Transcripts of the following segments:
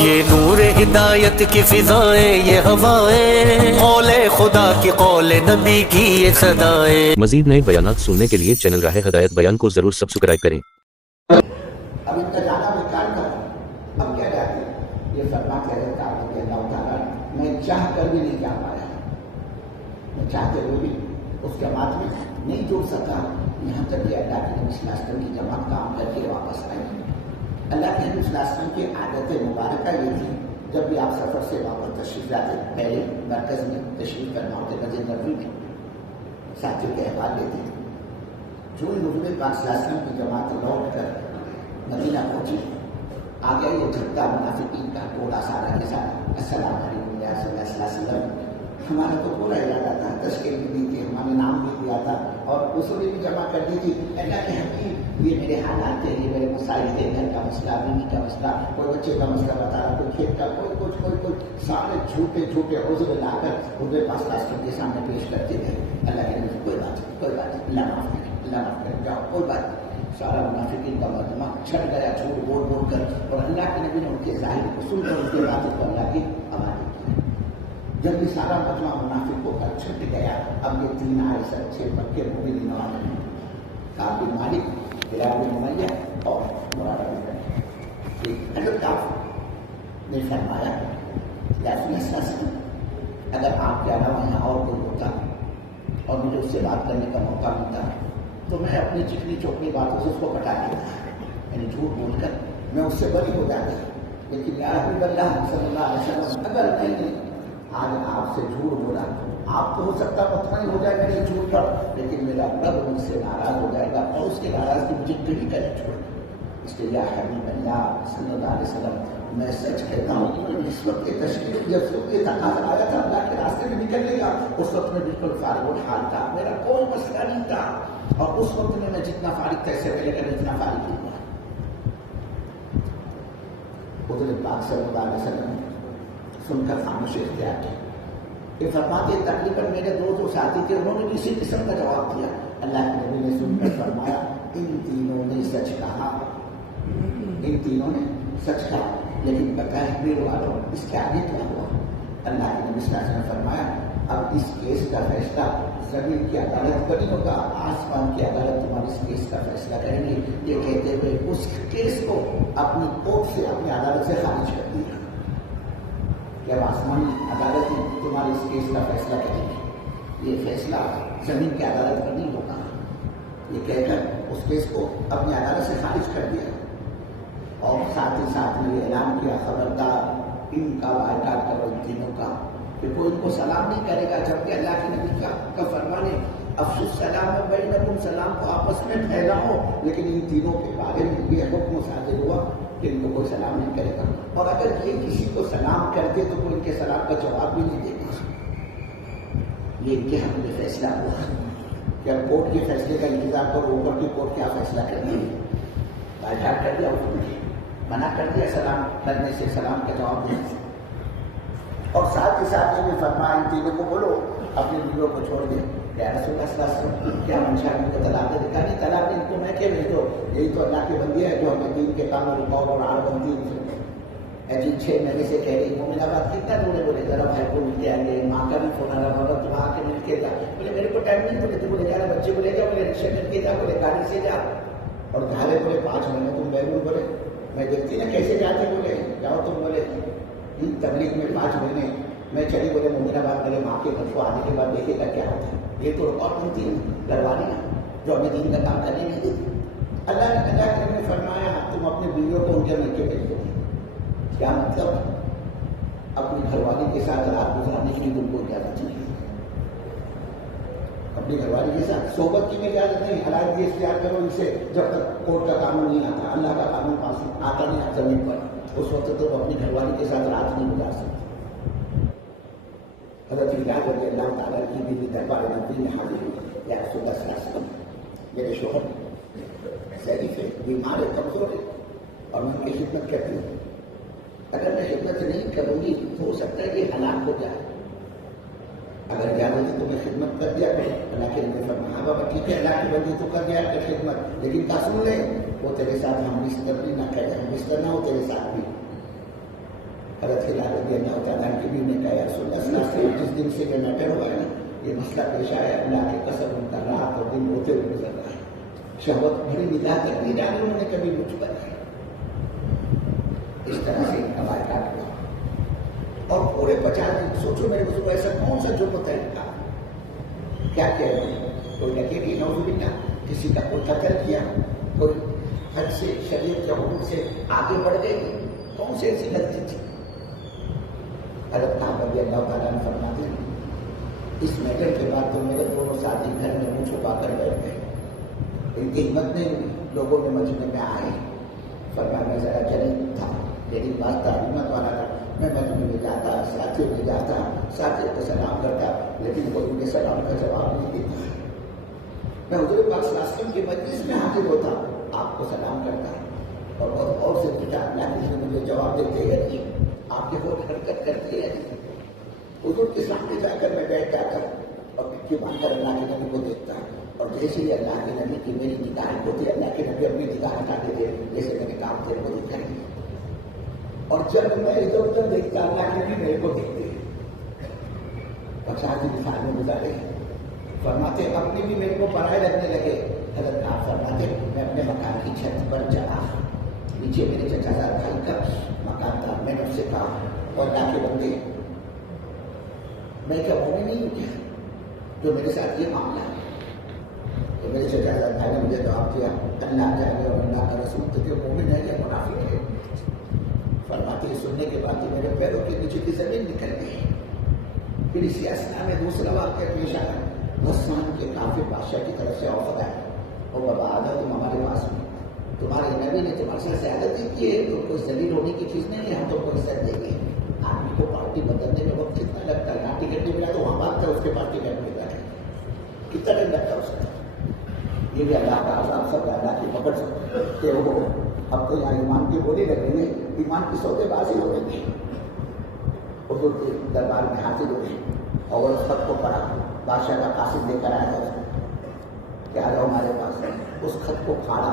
یہ نور ہدایت کی فضائیں، یہ ہوائیں، قول خدا کی، قول نبی کی یہ صدائیں۔ مزید نئے بیانات سننے کے لیے چینل راہ ہدایت بیان کو ضرور سبسکرائب کریں۔ اب ان کا جانا بیکار تھا، اب کیا جاتے یہ فرماتے ہیں کہ اللہ تعالیٰ میں چاہ کر بھی نہیں جا پایا، میں چاہتے ہوئے بھی اس جماعت میں نہیں جڑ سکا، یہاں تک کہ اللہ کے نبی صلی اللہ علیہ وسلم کی جماعت کام کر کے واپس آئی۔ اللہ کے نبی صلی اللہ علیہ وسلم کی عادت مبارکہ یہ تھی، جب بھی آپ سفر سے واپس تشریف لاتے پہلے مرکز میں تشریف فرما ہوتے مسجد نبوی میں ساتھیوں کے احوال لیتے، جو حضور پاک صلی اللہ علیہ وسلم کی جماعت لوٹ کر مدینہ پہنچی، آ گیا یہ جھٹا منافقین کا ٹولا سارا کے ساتھ، السلام علیکم یا رسول اللہ صلی اللہ علیہ وسلم۔ ہمارا تو پورا ارادہ تھا، تشکیل بھی دی تھی، ہمارے نام بھی دیا تھا اور اصولیں بھی جمع کر دی تھی، اللہ کے حکیم یہ میرے حالات تھے، یہ میرے مسائل تھے، گھر کا مسئلہ، بیوی کا مسئلہ، کوئی بچے کا مسئلہ بتا رہا، کوئی کھیت کا، کوئی کچھ سارے جھوٹے عذر لا کر حضور پاک صلی اللہ علیہ وسلم کے سامنے پیش کرتے تھے۔ اللہ کے نبی کوئی بات نہیں، اللہ معاف کرے، اللہ معاف کرے، جاؤ کوئی بات نہیں۔ سارا منافقین کا مجمع چھٹ گیا جھوٹ بول کر، اور اللہ کے نبی نے ان کے ظاہر کو سن کر ان کے باتوں کو اللہ کی حوالے کیا۔ جب یہ سارا مجمع منافقوں کا چھٹ گیا، اب یہ تین ایسے اچھے پکے مومن نواب ہیں، کعب بن مالک، بلال بن امیہ اور مرارہ بن ربیعہ۔ حضرت کعب نے فرمایا یا رسول اللہ صلی اللہ علیہ وسلم، اگر آپ کے علاوہ یہاں اور کوئی ہوتا اور مجھے اس سے بات کرنے کا موقع ملتا تو میں اپنی چکنی چوکنی باتوں سے اس کو پٹا دیتا، یعنی جھوٹ بول کر میں اس سے بری ہو جاتا، لیکن یا حبیب اللہ صلی اللہ علیہ وسلم، اگر میں نے آج آپ سے جھوٹ بولا، آپ تو ہو سکتا مطمئن ہو جائے میرے جھوٹ پر، لیکن میرا رب مجھ سے ناراض ہو جائے گا اور اس کے ناراضگی مجھے کبھی کرے چھوڑ۔ اس لیے یا حبیب اللہ صلی اللہ علیہ وسلم، میں سچ کہتا ہوں اس وقت یہ تشکیل جب یہ تقاضا آیا تھا اللہ کے راستے میں نکلنے کا، اس وقت میں بالکل فارغ الحال تھا، میرا کوئی مسئلہ نہیں تھا، اور اس وقت میں جتنا فارغ تھا اس سے پہلے کر اتنا فارغ ہوا۔ حضور پاک صلی اللہ علیہ وسلم سن کر خاموشی اختیار کی۔ یہ فرماتے تقریباً میرے دو ساتھی تھے، انہوں نے بھی اسی قسم کا جواب دیا۔ اللہ کے نبی نے سن کر فرمایا ان تینوں نے سچ کہا، ان تینوں نے سچ کہا، لیکن بتائے میرے والوں اس کے آگے کیا ہوا؟ اللہ کے نبی صلی اللہ علیہ وسلم نے فرمایا اب اس کیس کا فیصلہ زمین کی عدالت پر نہیں ہوگا، آسمان کی عدالت تمہارے اس کیس کا فیصلہ کریں گے۔ یہ کہتے ہوئے اس کیس کو اپنی کوٹ سے، اپنی عدالت سے خارج کر دیا کہ اب آسمانی عدالت ہی تمہارے اس کیس کا فیصلہ کریں گے، یہ فیصلہ زمین کی عدالت پر نہیں ہوگا۔ یہ کہہ کر اس کیس کو اپنی عدالت سے خارج کر دیا، اور ساتھ ہی ساتھ میں یہ اعلان کیا خبردار ان کا بائیکاٹ کرو، ان تینوں کا، کہ کوئی ان کو سلام نہیں کرے گا، جبکہ اللہ کے نبی کا فرمان ہے افشوا السلام بینکم، سلام کو آپس میں پھیلاؤ، لیکن ان تینوں کے بارے میں یہ حکم صادر ہوا کہ ان کو کوئی سلام نہیں کرے گا، اور اگر یہ کسی کو سلام کرتے تو کوئی ان کے سلام کا جواب بھی نہیں دے گا۔ یہ ان کے حق میں فیصلہ ہوا کہ اب کورٹ کے فیصلے کا انتظار کرو، اوپر کی کورٹ کیا فیصلہ کرتی ہے۔ بائیکاٹ کر دیا، منع کر دیا سلام کرنے سے، سلام کا جواب دینے سے، اور ساتھ ہی ساتھ یہ بھی فرمایا ان تینوں کو بولو اپنی بیویوں کو چھوڑ دیں۔ یا رسول اللہ صلی اللہ علیہ وسلم کیا منشا ان کو طلاق دے دکھا نہیں، طلاق ان کو میں کہ نہیں، تو یہی تو اللہ کی بندی ہے جو ہمیں دین کے کام میں رکاؤ اور آڑ بندی ایسی 6 مہینے سے کہہ رہی مومن آباد کتنا دور ہے، بولے ذرا بھائی کو مل کے آئیں گے، ماں کا بھی فون آ رہا بابا تم آ کے مل کے جا، بولے میرے کو ٹائم نہیں، بولے تو بولے جا بچے کو لے جا، بولے رکشے کر کے جا، بولے گاڑی سے جا، اور گھرے بولے 5 مہینے تم بیرون، بولے میں دیکھتی نا کیسے جاتے، بولے جاؤ تم، بولے تبلیغ میں 5 مہینے میں چلی، بولے مومن آباد میرے ماں کے گھر کو آنے کے بعد دیکھے گا کیا ہوتا ہے۔ یہ تو رکاوٹ بنتی ہے گھروالیاں جو ہمیں دین کا کام کرنے نہیں دیتی۔ اللہ نے فرمایا تم اپنی بیویوں کو ان کے مل کے بھیج دو، کیا مطلب؟ اپنی گھر والی کے ساتھ رات گزارنے کی تم کو اجازت نہیں، اپنی گھر والی کے ساتھ صحبت کی میں اجازت نہیں، حالات بھی اختیار کرو ان سے جب تک کورٹ کا قانون نہیں آتا، اللہ کا قانون پاس آتا نہیں زمین پر، اس وقت تو اپنی گھر والی کے ساتھ رات نہیں گزار سکتے۔ حضرت بلال رضی اللہ تعالیٰ کی بھی دربار نبی میں حاضر ہوئی، یا رسول اللہ صلی اللہ علیہ وسلم میرے شوہر ضعیف ہے، بیمار ہے، کمزور ہے، اور میں ان کی خدمت کرتی ہوں، اگر میں خدمت نہیں کروں گی تو ہو سکتا ہے کہ ہلاک ہو جائے، اگر اجازت ہے تو میں خدمت کر دیا کروں۔ اللہ کے نبی فرمایا ہاں بابا ٹھیک ہے، اللہ کی بندی تو کر دیا کر خدمت، لیکن کا سن لے وہ تیرے ساتھ ہم بستر بھی نہ کرے، ہم بستر نہ ہو تیرے ساتھ بھی، حضرت ہلال رضی اللہ تعالیٰ کی بھی نے کہا یا رسول اللہ صلی اللہ علیہ وسلم جس دن سے یہ میٹر ہوا ہے نا یہ مسئلہ پیش آیا اللہ کی قسم ان کا رات اور دن ہوتے ہوئے گزر رہا ہے شہوت بھری نگاہ تک نہیں ڈالی انہوں نے کبھی مجھ پر اس طرح سے ان کا بائیکاٹ ہوا اور پورے 50 دن سوچو میرے بزرگ ایسا کون سا جرم ہے ان کا کیا کہہ رہے ہیں کوئی ڈکیتی نعوذ باللہ کسی کا کوئی قتل کیا کوئی حد سے شریعت کے حکم سے آگے بڑھ گئی کون سی ایسی غلطی تھی حضرت کعب رضی اللہ تعالیٰ عنہ فرماتے ہیں اس میٹر کے بعد تو میرے دونوں ساتھی گھر میں منہ چھپا کر بیٹھ گئے ان کی ہمت نہیں لوگوں میں مجمع میں آئے فرمایا میں ذرا جلیل تھا لیکن واسطہ ہمت والا تھا میں مجمع میں جاتا ساتھیوں میں جاتا ساتھیوں کو سلام کرتا لیکن کوئی مجھے سلام کا جواب نہیں دیتا میں حضور پاک صلی اللہ علیہ وسلم کی مجلس میں حاضر ہوتا آپ کو سلام کرتا اور بہت غور سے پوچھا اللہ نے مجھے جواب دیتے ہیں نہیں آپ کے بہت حرکت کرتی ہے حضور کے سامنے جا کر میں بیٹھ جاتا اور مٹی باندھ کر اللہ کے نبی کو دیکھتا اور جیسے ہی اللہ کے نبی کی میری نگاہ ہوتی اللہ کے نبی اپنی نگاہ ہٹا دیتے جیسے میں نے کام تیرے کو دکھائی اور جب میں ادھر ادھر دیکھتا اللہ کے نبی میرے کو دیکھتے 50 دن سال میں گزارے فرماتے اپنی بھی میرے کو پرائے لگنے لگے حضرت آپ فرماتے میں اپنے مکان کی چھت پر چڑھا نیچے میرے چچا زاد بھائی کا مکان تھا میں نے اس سے کہا اور اللہ کے بندے میں کیا مومن نہیں ہوں کیا جو میرے ساتھ یہ معاملہ ہے تو میرے چچا زاد بھائی نے مجھے جواب دیا اللہ جانے اور اللہ کا رسول تو کہ مومن ہے یا منافق ہے فرماتے سننے کے بعد میرے پیروں کے نیچے کی زمین نکل گئی پھر اسی اسنا میں دوسرا واقعہ پیش آیا غسان کے کافر بادشاہ کی طرف سے آفت آئی اور بابا آدھا تم ہمارے پاس میں تمہارے نبی نے تمہارے سے زیادتی کی ہے تو کوئی ذلیل ہونے کی چیز نہیں ہے ہم تم کو عزت دیں گے آدمی کو پارٹی بدلنے میں وقت کتنا لگتا ہے نہ ٹکٹ نہیں ملا تو وہاں بات ہے اس کے پاس ٹکٹ ملتا ہے کتنا ٹائم لگتا ہے اس کا یہ بھی اللہ کا عذاب سب اللہ کی پکڑ کہ وہ اب تو یہاں ایمان کی بولی لگیں گے ایمان کی سودے بازی ہو گئی تھی حضور کے دربار میں حاضر ہوئے اور اس خط کو پڑھا بادشاہ کا قاصد لے کر آیا تھا کہ آ جاؤ ہمارے پاس اس خط کو پھاڑا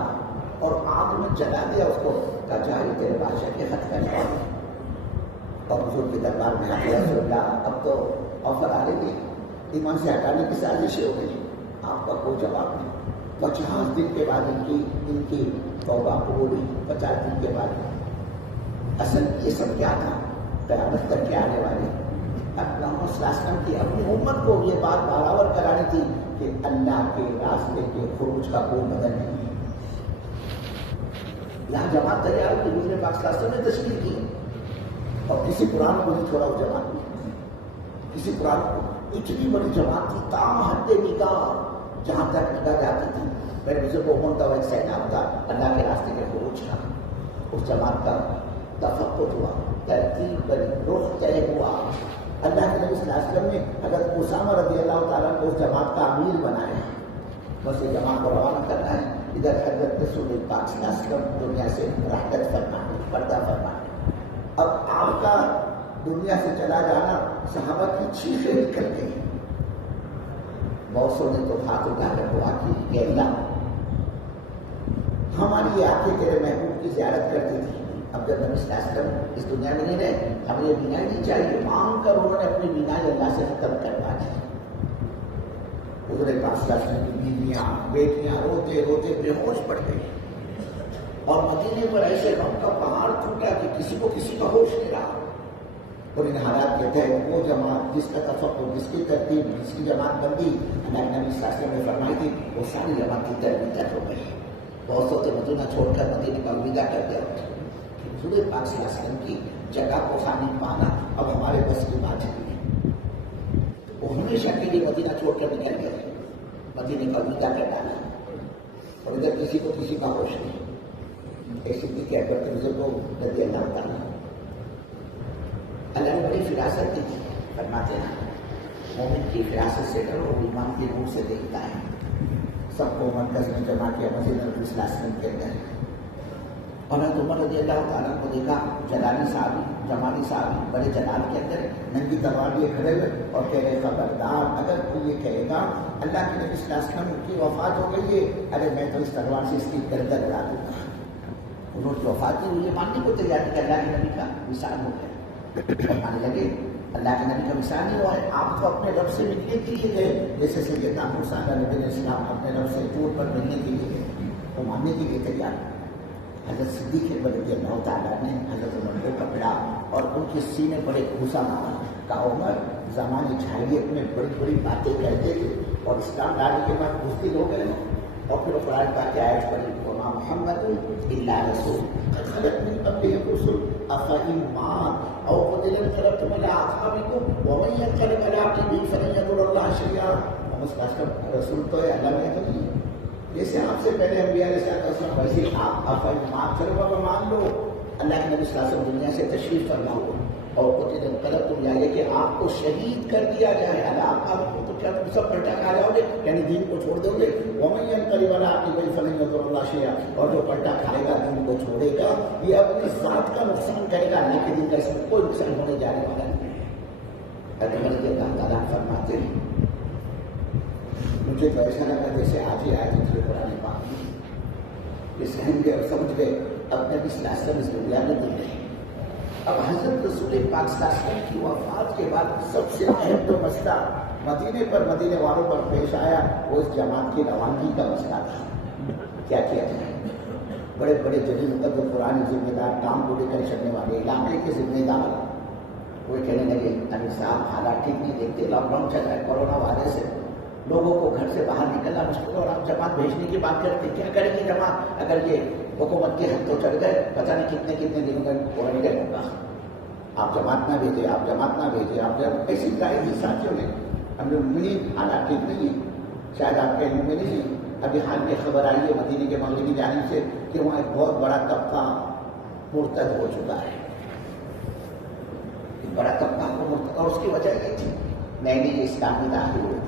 اور آگ میں جلا دیا اس کو کہا جاری تیرے بادشاہ کے خط کا جواب اور حضور کے دربار میں آ گیا رسول اللہ اب تو آفر آ رہی تھی ایمان سے ہٹانے کی سازشیں ہو گئی آپ کا کوئی جواب نہیں 50 دن کے بعد ان کی توبہ قبول ہوئی 50 دن کے بعد اصل یہ سب کیا تھا قیامت تک کے آنے والے محمد صلی اللہ علیہ وسلم کی اپنی امت کو یہ بات برابر کرانی تھی کہ اللہ کے راستے کے خروج کا کوئی بدل نہیں ہے یہاں جماعت تیار ہوئی حضور پاک صلی اللہ علیہ وسلم نے تشکیل کی اور کسی قرآن کو نہیں چھوڑا وہ جماعت میں کسی قرآن کو اتنی بڑی جماعت تھی تام حد نگاہ جہاں تک نگاہ جاتی تھی میرے بزرگ کو ہوتا ہوا ایک سیناب تھا اللہ کے راستے کے خروج کا اس جماعت کا تفقد ہوا ترتیب بنی رخ طے ہوا اللہ کے نبی صلی اللہ علیہ وسلم نے حضرت اسامہ رضی اللہ تعالیٰ کو اس جماعت کا امیر بنایا بس یہ جماعت کو روانہ کرنا ہے ادھر حضرت رسول پاک صلی اللہ علیہ وسلم دنیا سے رحلت فرمانے پردہ فرمانے اب آپ کا دنیا سے چلا جانا صحابہ کی چیخیں نکل گئی بہت سو نے تو ہاتھ اٹھا کر دعا کی کہ اللہ ہماری آنکھیں تیرے محبوب کی زیارت کرتی تھی اب جب نبی صلی اللہ علیہ وسلم اس دنیا میں نہیں رہے ہمیں یہ بینائی نہیں چاہیے مانگ کر انہوں نے اپنی بینائی اللہ سے ختم کروا دی حضور پاک صلی اللہ علیہ وسلم کی بیویاں بیٹیاں روتے روتے بے ہوش پڑ گئی اور مدینے پر ایسے غم کا پہاڑ ٹوٹا کہ کسی کو کسی کا ہوش نہیں رہا اور ان حالات کے تحت وہ جماعت جس کا تفقع جس کی ترتیب جس کی جماعت بندی ہمارے نبی صلی اللہ علیہ وسلم نے فرمائی تھی وہ ساری جماعت کی تربیت ہو گئی بہت سوتے مدینہ چھوڑ کر مدینے کا الوداع کر دیا حضور پاک صلی اللہ علیہ وسلم کی جگہ کو خالی پانا اب ہمارے بس کی بات ہے وہ ہمیشہ کے لیے مدینہ چھوڑ کر نکل گئے مدینے کا الوداع کر ڈالا اور ادھر کسی کو کسی کا ہوش نہیں ایک صدیق اکبر کے بزرگوں رضی اللہ تعالیٰ اللہ نے بڑی فراست دی تھی فرماتے ہیں مومن کی فراست سے ڈرو ایمان کی روح سے دیکھتا ہے سب کو مرکز میں جمع کیا مسجد نبی صلی اللہ علیہ وسلم کے اندر اور حضرت عمر رضی اللہ تعالیٰ کو دیکھا جلالی صاحب جمالی صاحب بڑے جلال کے اندر ننگی تلوار لیے کھڑے ہوئے اور کہہ رہے خبردار اگر کوئی یہ کہے گا اللہ کے نبی صلی اللہ علیہ وسلم کی وفات ہو گئی ہے ارے میں تو اس تلوار سے اس کی گردن اڑا دوں گا انہوں کی وفات کی یہ ماننے کو تیار کہ اللہ کے نبی کا وصال ہو گیا فرمانے لگے اللہ کے نبی کا مثال نہیں ہوا ہے، آپ تو اپنے رب سے ملنے کے لیے گئے، جیسے سیدنا موسیٰ علیہ السلام اپنے رب سے طور پر ملنے کے لیے گئے، وہ ماننے کے لیے تیار۔ حضرت صدیق اکبر رضی اللہ تعالیٰ نے حضرت عمر کو پکڑا اور ان کے سینے پر ایک گھوسا مارا، کہا عمر زمانے جاہلیت میں بڑی بڑی باتیں کہتے تھے اور اسلام لانے کے بعد بزدل ہو گئے، اور پھر قرآن پاک کی آیت پڑھی وما محمد الا رسول قد خلت من قبله الرسل افإن مات او قتل انقلبتم على اعقابكم ومن ينقلب على عقبه فلن يضر الله شيئا۔ رسول تو ہے، اللہ میں تو نہیں، جیسے آپ سے پہلے انبیاء علیہ السلام ویسے آپ افإن مات کرو تو مان لو۔ اللہ کے نبی صلی اللہ علیہ وسلم دنیا سے تشریف فرما ہو اور قتل انقلبتم یعنی کہ آپ کو شہید کر دیا جائے، اللہ آپ کو تو کیا تم سب پلٹا کھا جاؤ گے، یعنی دین کو چھوڑ دو گے، ومن ينقلب على عقبيه فلن يضر الله شيئا، اور جو پلٹا کھائے گا دین کو چھوڑے گا یہ اپنی ذات کا نقصان کرے گا، اللہ کے دین کا اس میں کوئی نقصان ہونے جانے والا نہیں۔ حضرت رضی اللہ تعالیٰ فرماتے ہیں مجھے تو ایسا لگا جیسے آج ہی آئے تھے قرآن پاک میں، یہ سمجھ گئے اور سمجھ گئے اب نبی صلی اللہ علیہ وسلم اس دنیا میں نہیں رہے۔ اب حضرت رسول پاک صلی اللہ علیہ وسلم کی وفات کے بعد سب سے اہم جو مسئلہ مدینے پر مدینے والوں پر پیش آیا وہ اس جماعت کی روانگی کا مسئلہ تھا، کیا کیا جائے۔ بڑے بڑے جلیل مقدر قرآن ذمہ دار کام کو لے کر چلنے والے علاقے کے ذمہ دار وہ کہنے لگے امیر صاحب حالات ٹھیک نہیں دیکھتے، لاک ڈاؤن چل رہا ہے، کورونا وائرس ہے، لوگوں کو گھر سے باہر نکلنا مشکل اور آپ جماعت بھیجنے کی بات کرتے، کیا کریں گے جماعت اگر یہ حکومت کے ہاتھ تو چڑھ گئے، پتہ نہیں کتنے کتنے دنوں کا کوارنٹائن ہوگا، آپ جماعت نہ بھیجے، آپ جماعت نہ بھیجے، آپ جب ایسی رائے دی ساتھیوں نے، ہم لوگ ملی حالات ٹھیک نہیں ہے، شاید آپ کے علم میں نہیں ہے، ابھی حال میں خبر آئی ہے مدینے کے مغربی جانب سے کہ وہاں ایک بہت بڑا طبقہ مرتد ہو چکا ہے، ایک بڑا طبقہ مرتد، اور اس کی وجہ یہ تھی نئی نئی اسلام میں داخل ہوئی،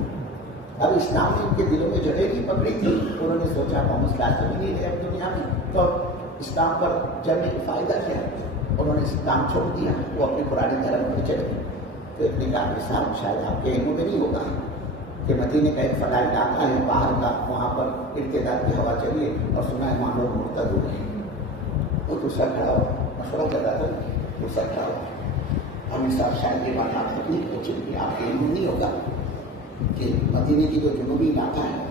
اب اسلام نے ان کے دلوں میں جگہ نہیں پکڑی تھی، انہوں نے سوچا محمد صلی اللہ علیہ وسلم نہیں رہے اب دنیا میں تو اسلام پر جمنے کا فائدہ کیا ہے، انہوں نے اسلام چھوڑ دیا، وہ اپنے پرانے دھرم میں چلے گئے۔ تو ابن کعب صاحب شاید آپ کے علموں میں نہیں ہوگا کہ مدینے کا ایک فلاح علاقہ ہے باہر کا، وہاں پر ارتداد کی ہوا چلی اور سنا ہے وہاں لوگ مرتد ہو گئے، وہ دوسرا کھڑا ہوا مشورہ کر رہا تھا، دوسرا کھڑا ہوا ہم صاحب شاید یہ بات آپ تک نہیں پہنچی کہ آپ کے علم نہیں ہوگا کہ مدینے کی جو جنوبی علاقہ ہے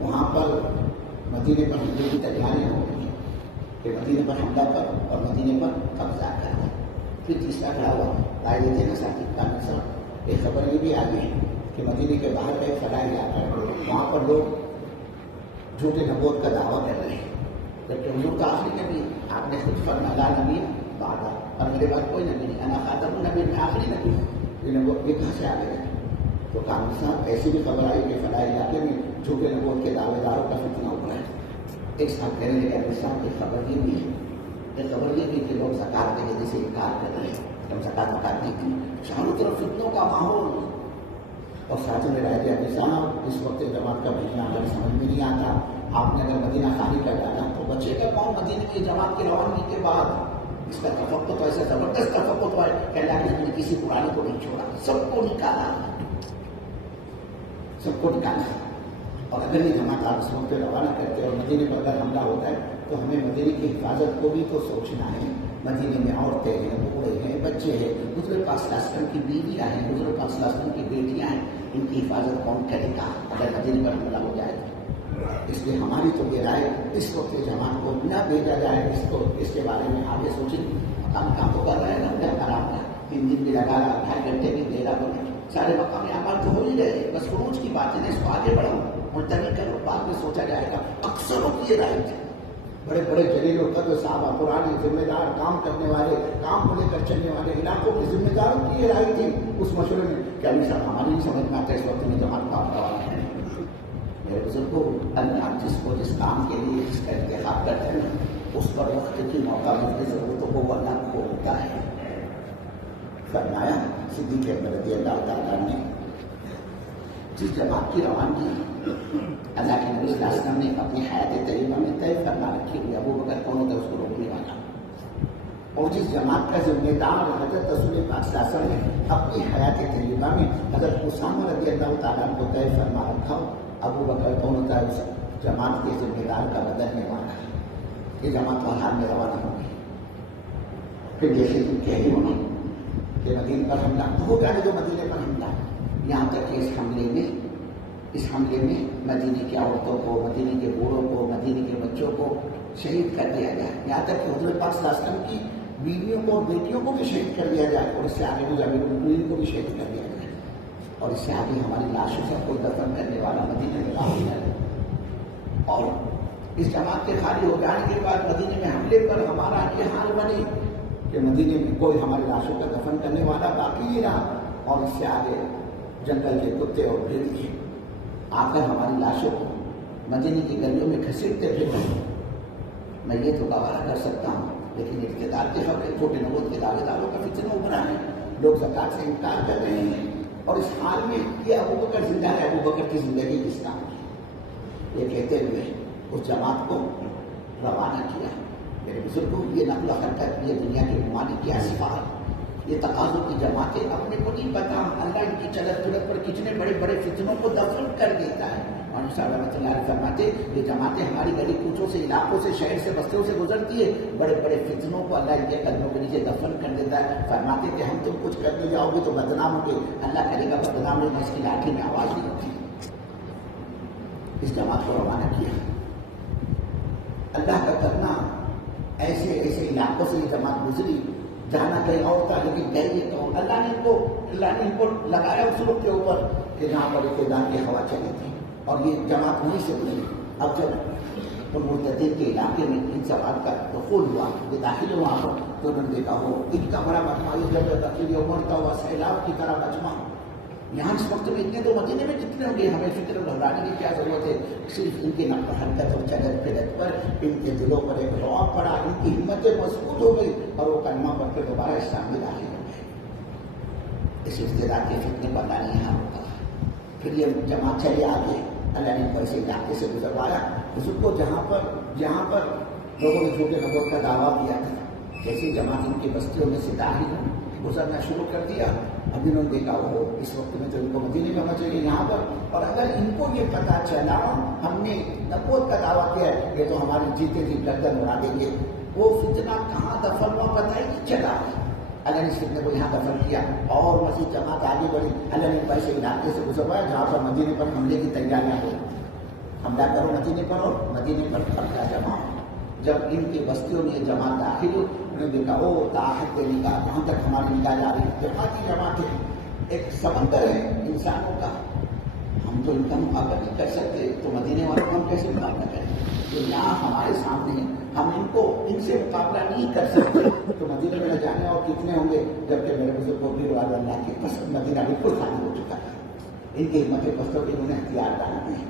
وہاں پر مدینے پر حملے کی تیاریاں ہو رہی ہیں کہ مدینے پر حملہ پر اور مدینے پر قبضہ کرنا۔ پھر تیسرا کھڑا ہوا رائے دیتے نا ساتھی کامل صاحب، ایک خبر یہ بھی آ گئی کہ مدینے کے باہر کا ایک فلاح علاقہ ہے وہاں پر لوگ جھوٹے نبوت کا دعویٰ کر رہے ہیں، جبکہ حضور کا آخری نبی آپ نے خود فرمایا لا نبی بعد، اور میرے بعد کوئی نبی نہیں، انا خاتم النبی، میں آخری نبی، یہ نبوت یہ کہاں سے آ گئے؟ تو کامل صاحب ایسی بھی خبر آئی کہ فلاح علاقے میں جھوٹے نبوت کے دعوے داروں کا فتنہ ہو رہا ہے۔ ایک صاحب کہنے لگے امیر صاحب ایک خبر یہ بھی ہے، ایک خبر یہ بھی کہ لوگ زکات کے وجہ سے انکار کر رہے ہیں، ہم زکات نہیں تھی، چاروں طرف فتنوں کا ماحول، اور ساتھ میں رہ گیا کہ صاحب اس وقت جماعت کا بھیجنا اگر سمجھ میں نہیں آتا، آپ نے اگر مدینہ خالی کر ڈالا تو بچے کا کون مدینہ کی جماعت کی روانگی کے بعد؟ اس کا تفقع تو ایسا زبردست تفقع تو ہے کہ اللہ نے کسی پرانے کو نہیں چھوڑا، سب کو نکالا، سب کو نکالا۔ اور اگر یہ جماعت آپ اس وقت روانہ کرتے اور مدینے پر اگر حملہ ہوتا ہے تو ہمیں مدینے کی حفاظت کو بھی تو سوچنا ہے، مدینے میں عورتیں ہیں، بوڑھے ہیں، بچے ہیں، حضور پاک صلی اللہ علیہ وسلم کی بیویاں ہیں، حضور پاک صلی اللہ علیہ وسلم کی بیٹیاں ہیں، ان کی حفاظت کون کرے گا اگر مدینے پر حملہ ہو جائے تو؟ اس لیے ہماری تو یہ رائے اس وقت جماعت کو نہ بھیجا جائے، اس کے بارے میں آگے سوچیں، کام تو کر رہے ہیں نا آرام کا، 3 دن بھی لگا رہا، 2.5 گھنٹے بھی دے رہا، سارے مقامی اعمال تو ہو ہی رہے، بس خروج کی بات ہے، اس کو آگے بڑھاؤ، ملتوی کرو، بعد میں سوچا جائے گا۔ اکثروں کی یہ رائے تھی، بڑے بڑے جلیل القدر صحابہ، پرانے ذمہ دار، کام کرنے والے، کام کو لے کر چلنے والے علاقوں کے ذمہ داروں کی یہ رائے تھی اس مشورے میں کہ علی صاحب ہماری نہیں سمجھ میں آتا اس وقت میں جماعت کا روانا ہے۔ میرے بزرگوں، اللہ جس کو جس کام کے لیے جس کا انتخاب کرتے ہیں اس پر وقت کی موقع کی ضرورتوں کو اللہ کو ہوتا ہے۔ فرمایا صدیق اکبر رضی اللہ تعالیٰ نے جس جماعت کی روانگی اللہ کے نبی صلی اللہ علیہ وسلم نے اپنی حیات طیبہ میں طے فرما رکھی ہوئی، ابو بکر کون ہوتا ہے اس کو روکنے والا، اور جس جماعت کا ذمہ دار حضرت رسول پاک صلی اللہ علیہ وسلم نے اپنی حیات طیبہ میں حضرت اسامہ رضی اللہ تعالیٰ کو طے فرما رکھا، ابو بکر کون ہوتا ہے اس جماعت کے ذمہ دار کا بدلنے والا، یہ جماعت وہاں میں روانہ ہو گئی۔ پھر جیسے تم کہہ رہی ہو کہ دین پر حملہ ہو جانے دو، مدینے پر حملہ، یہاں تک کہ اس حملے میں مدینے کی عورتوں کو، مدینے کے بوڑھوں کو، مدینے کے بچوں کو شہید کر دیا جائے، یہاں تک کہ حضور پاک صلی اللہ علیہ وسلم کی بیویوں کو اور بیٹیوں کو بھی شہید کر دیا جائے، اور اس سے آگے بھی امیر المؤمنین کو بھی شہید کر دیا جائے، اور اس سے آگے ہماری لاشوں سے کوئی دفن کرنے والا مدینے میں باقی نہ رہے، اور اس جماعت کے خالی ہو جانے کے بعد مدینے میں حملے پر ہمارا یہ حال بنے کہ مدینے میں کوئی ہماری لاشوں کا دفن کرنے والا باقی نہیں رہا، اور اس سے آگے جنگل کے کتے اور بھیڑیے آ کر ہماری لاشوں کو مدینے کی گلیوں میں گھسیٹتے پھرتے، میں یہ تو گوارا کر سکتا ہوں، لیکن اقتدار کی خبریں، چھوٹے نبوت کے دعوے داروں کا فتنہ ابھرا ہے، لوگ زکات سے انکار کر رہے ہیں، اور اس حال میں یہ ابو بکر زندہ ہے، ابو بکر کی زندگی کس کام کی، یہ کہتے ہوئے اس جماعت کو روانہ کیا۔ میرے بزرگوں، یہ نقل و حرکت، یہ دنیا کے ممالک کی اسفار، یہ تقاضوں کی جماعتیں اپنے کو نہیں پتا اللہ ان کی چلت چلت پر کتنے بڑے بڑے فتنوں کو دفن کر دیتا ہے۔ مولانا صاحب رحمۃ اللہ علیہ فرماتے یہ جماعتیں ہماری گلی کوچوں سے، علاقوں سے، شہر سے، بستیوں سے گزرتی ہے، بڑے بڑے فتنوں کو اللہ ان کے قدموں کے نیچے دفن کر دیتا ہے۔ فرماتے کہ ہم تم کچھ کرنے جاؤ گے تو بدنام ہو گے، اللہ کرے گا بدنام نہیں، اس کی لاٹھی میں آواز نہیں ہوتی۔ اس جماعت کو روانہ کیا، اللہ کا کرنا، ایسے ایسے علاقوں سے یہ جماعت گزری جانا کہیں اور تھا، لیکن گئی تو اللہ نے ان کو لگایا اس لوگ کے اوپر کہ جہاں پر اقتدار کی ہوا چلی تھی، اور یہ جماعت وہیں سے گزری۔ اب جب مرتدین کے علاقے میں ان سوال کا دخول ہوا، یہ داخل ہوا پر، تو انہوں نے دیکھا ہو ان کا بڑا مجمع، یہ جب تقریباً ابھرتا ہوا سیلاب کی طرح مجمع، یہاں اس وقت میں اتنے تو مدینے میں کتنے ہوں گے، ہمیں فکر گھبرانے کی کیا ضرورت ہے، صرف ان کی نقل و حرکت اور چلت پھرت پر ان کے دلوں پر ایک رعب پڑا، ان کی ہمتیں مضبوط ہو گئی، اور وہ کلمہ پڑھ کے دوبارہ اسلام میں داخل ہو گئے۔ اس ابتدا کے فتنے پر اللہ نے یہاں ہوتا، پھر یہ جماعت چلے آگے، اللہ نے ایسے علاقے سے گزروایا حضور کو جہاں پر لوگوں نے جھوٹے نبوت کا دعویٰ کیا تھا، جیسے جماعت ان کی بستیوں میں سے داخل گزرنا شروع کر دیا۔ اب انہوں نے دیکھا وہ اس وقت میں تو ان کو مدینے میں ہونا چاہیے یہاں پر، اور اگر ان کو یہ پتا چلا ہم نے نبوت کا دعویٰ کیا ہے، یہ تو ہماری جیتے جی گردن اڑا دیں گے، وہ فتنہ کہاں دفن ہوا پتہ ہی نہیں چلا۔ اللہ نے اس فتنے کو یہاں دفن کیا، اور مزید جماعت آگے بڑھی، اللہ نے ایسے علاقے سے گزروایا جہاں پر مدینے پر حملے کی تیاریاں ہو، حملہ کرو مدینے پر، اور مدینے پر خرچہ جمع۔ جب ان کی بستیوں میں جماعت داخل ہوئی، انہوں نے دیکھا او طاقت نگاہ کہاں تک ہماری نگاہ جا رہی ہے، جماعت ہے، ایک سمندر ہے انسانوں کا، ہم تو ان کا مقابلہ نہیں کر سکتے، تو مدینے والوں کو ہم کیسے مقابلہ کریں، تو یہاں ہمارے سامنے ہم ان سے مقابلہ نہیں کر سکتے، تو مدینے میں نہ جانے اور کتنے ہوں گے، جبکہ میرے بزرگوں بھی رواد اللہ کی قسم مدینہ بالکل خالی ہو چکا تھا، ان کی ہمت بستوں کے انہوں نے ہتھیار ڈال دیے۔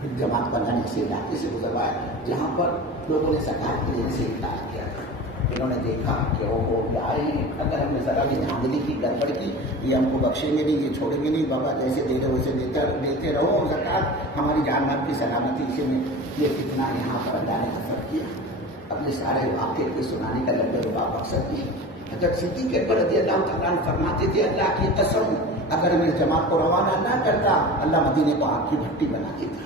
پھر جماعت پر نے ایسے علاقے سے گزروایا جہاں پر لوگوں نے زکات دینے سے انکار کیا تھا، انہوں نے دیکھا کہ وہ آئے ہیں، اگر ہم نے ذرا بھی دھاندلی کی، گڑبڑ کی، یہ ہم کو بخشیں گے نہیں، یہ چھوڑیں گے نہیں، بابا جیسے دے رہے ویسے دیتے رہو، اور زکات ہماری جان مال کی سلامتی، اسی میں یہ کتنا یہاں پر اللہ نے دفن کیا۔ اپنے سارے واقعے کو سنانے کا لمبے ربا مقصد بھی ہے۔ حضرت صدیق اکبر رضی اللہ تعالیٰ عنہ فرماتے تھے اللہ کی قسم اگر میں اس جماعت کو روانہ نہ کرتا اللہ مدینے کو آگ کی بھٹی بنا دیتا۔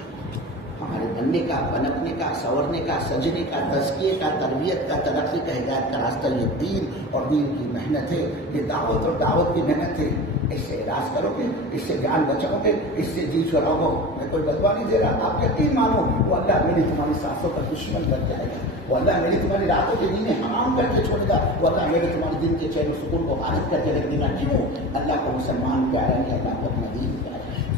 ہمارے بننے کا، بنکنے کا، سنورنے کا، سجنے کا، تزکیے کا، تربیت کا، ترقی کا، ہدایت کا راستہ یہ دین اور دین کی محنت ہے، یہ دعوت اور دعوت کی محنت ہے۔ اس سے علاج کرو گے، اس سے جان بچاؤ گے، اس سے جی چھڑاؤ گے۔ میں کوئی بدوا نہیں دے رہا، آپ یقین مانو وہ اللہ میری تمہاری سانسوں کا دشمن بن جائے گا، وہ اللہ میری تمہاری راتوں کے نیندیں حرام کر کے چھوڑے گا، وہ اللہ میرے تمہارے دن کے چین و سکون کو غارت کر کے رکھ دے گا۔ کیوں؟ اللہ کو مسلمان پیارا ہے، اللہ کو اپنا دین پیارا ہے۔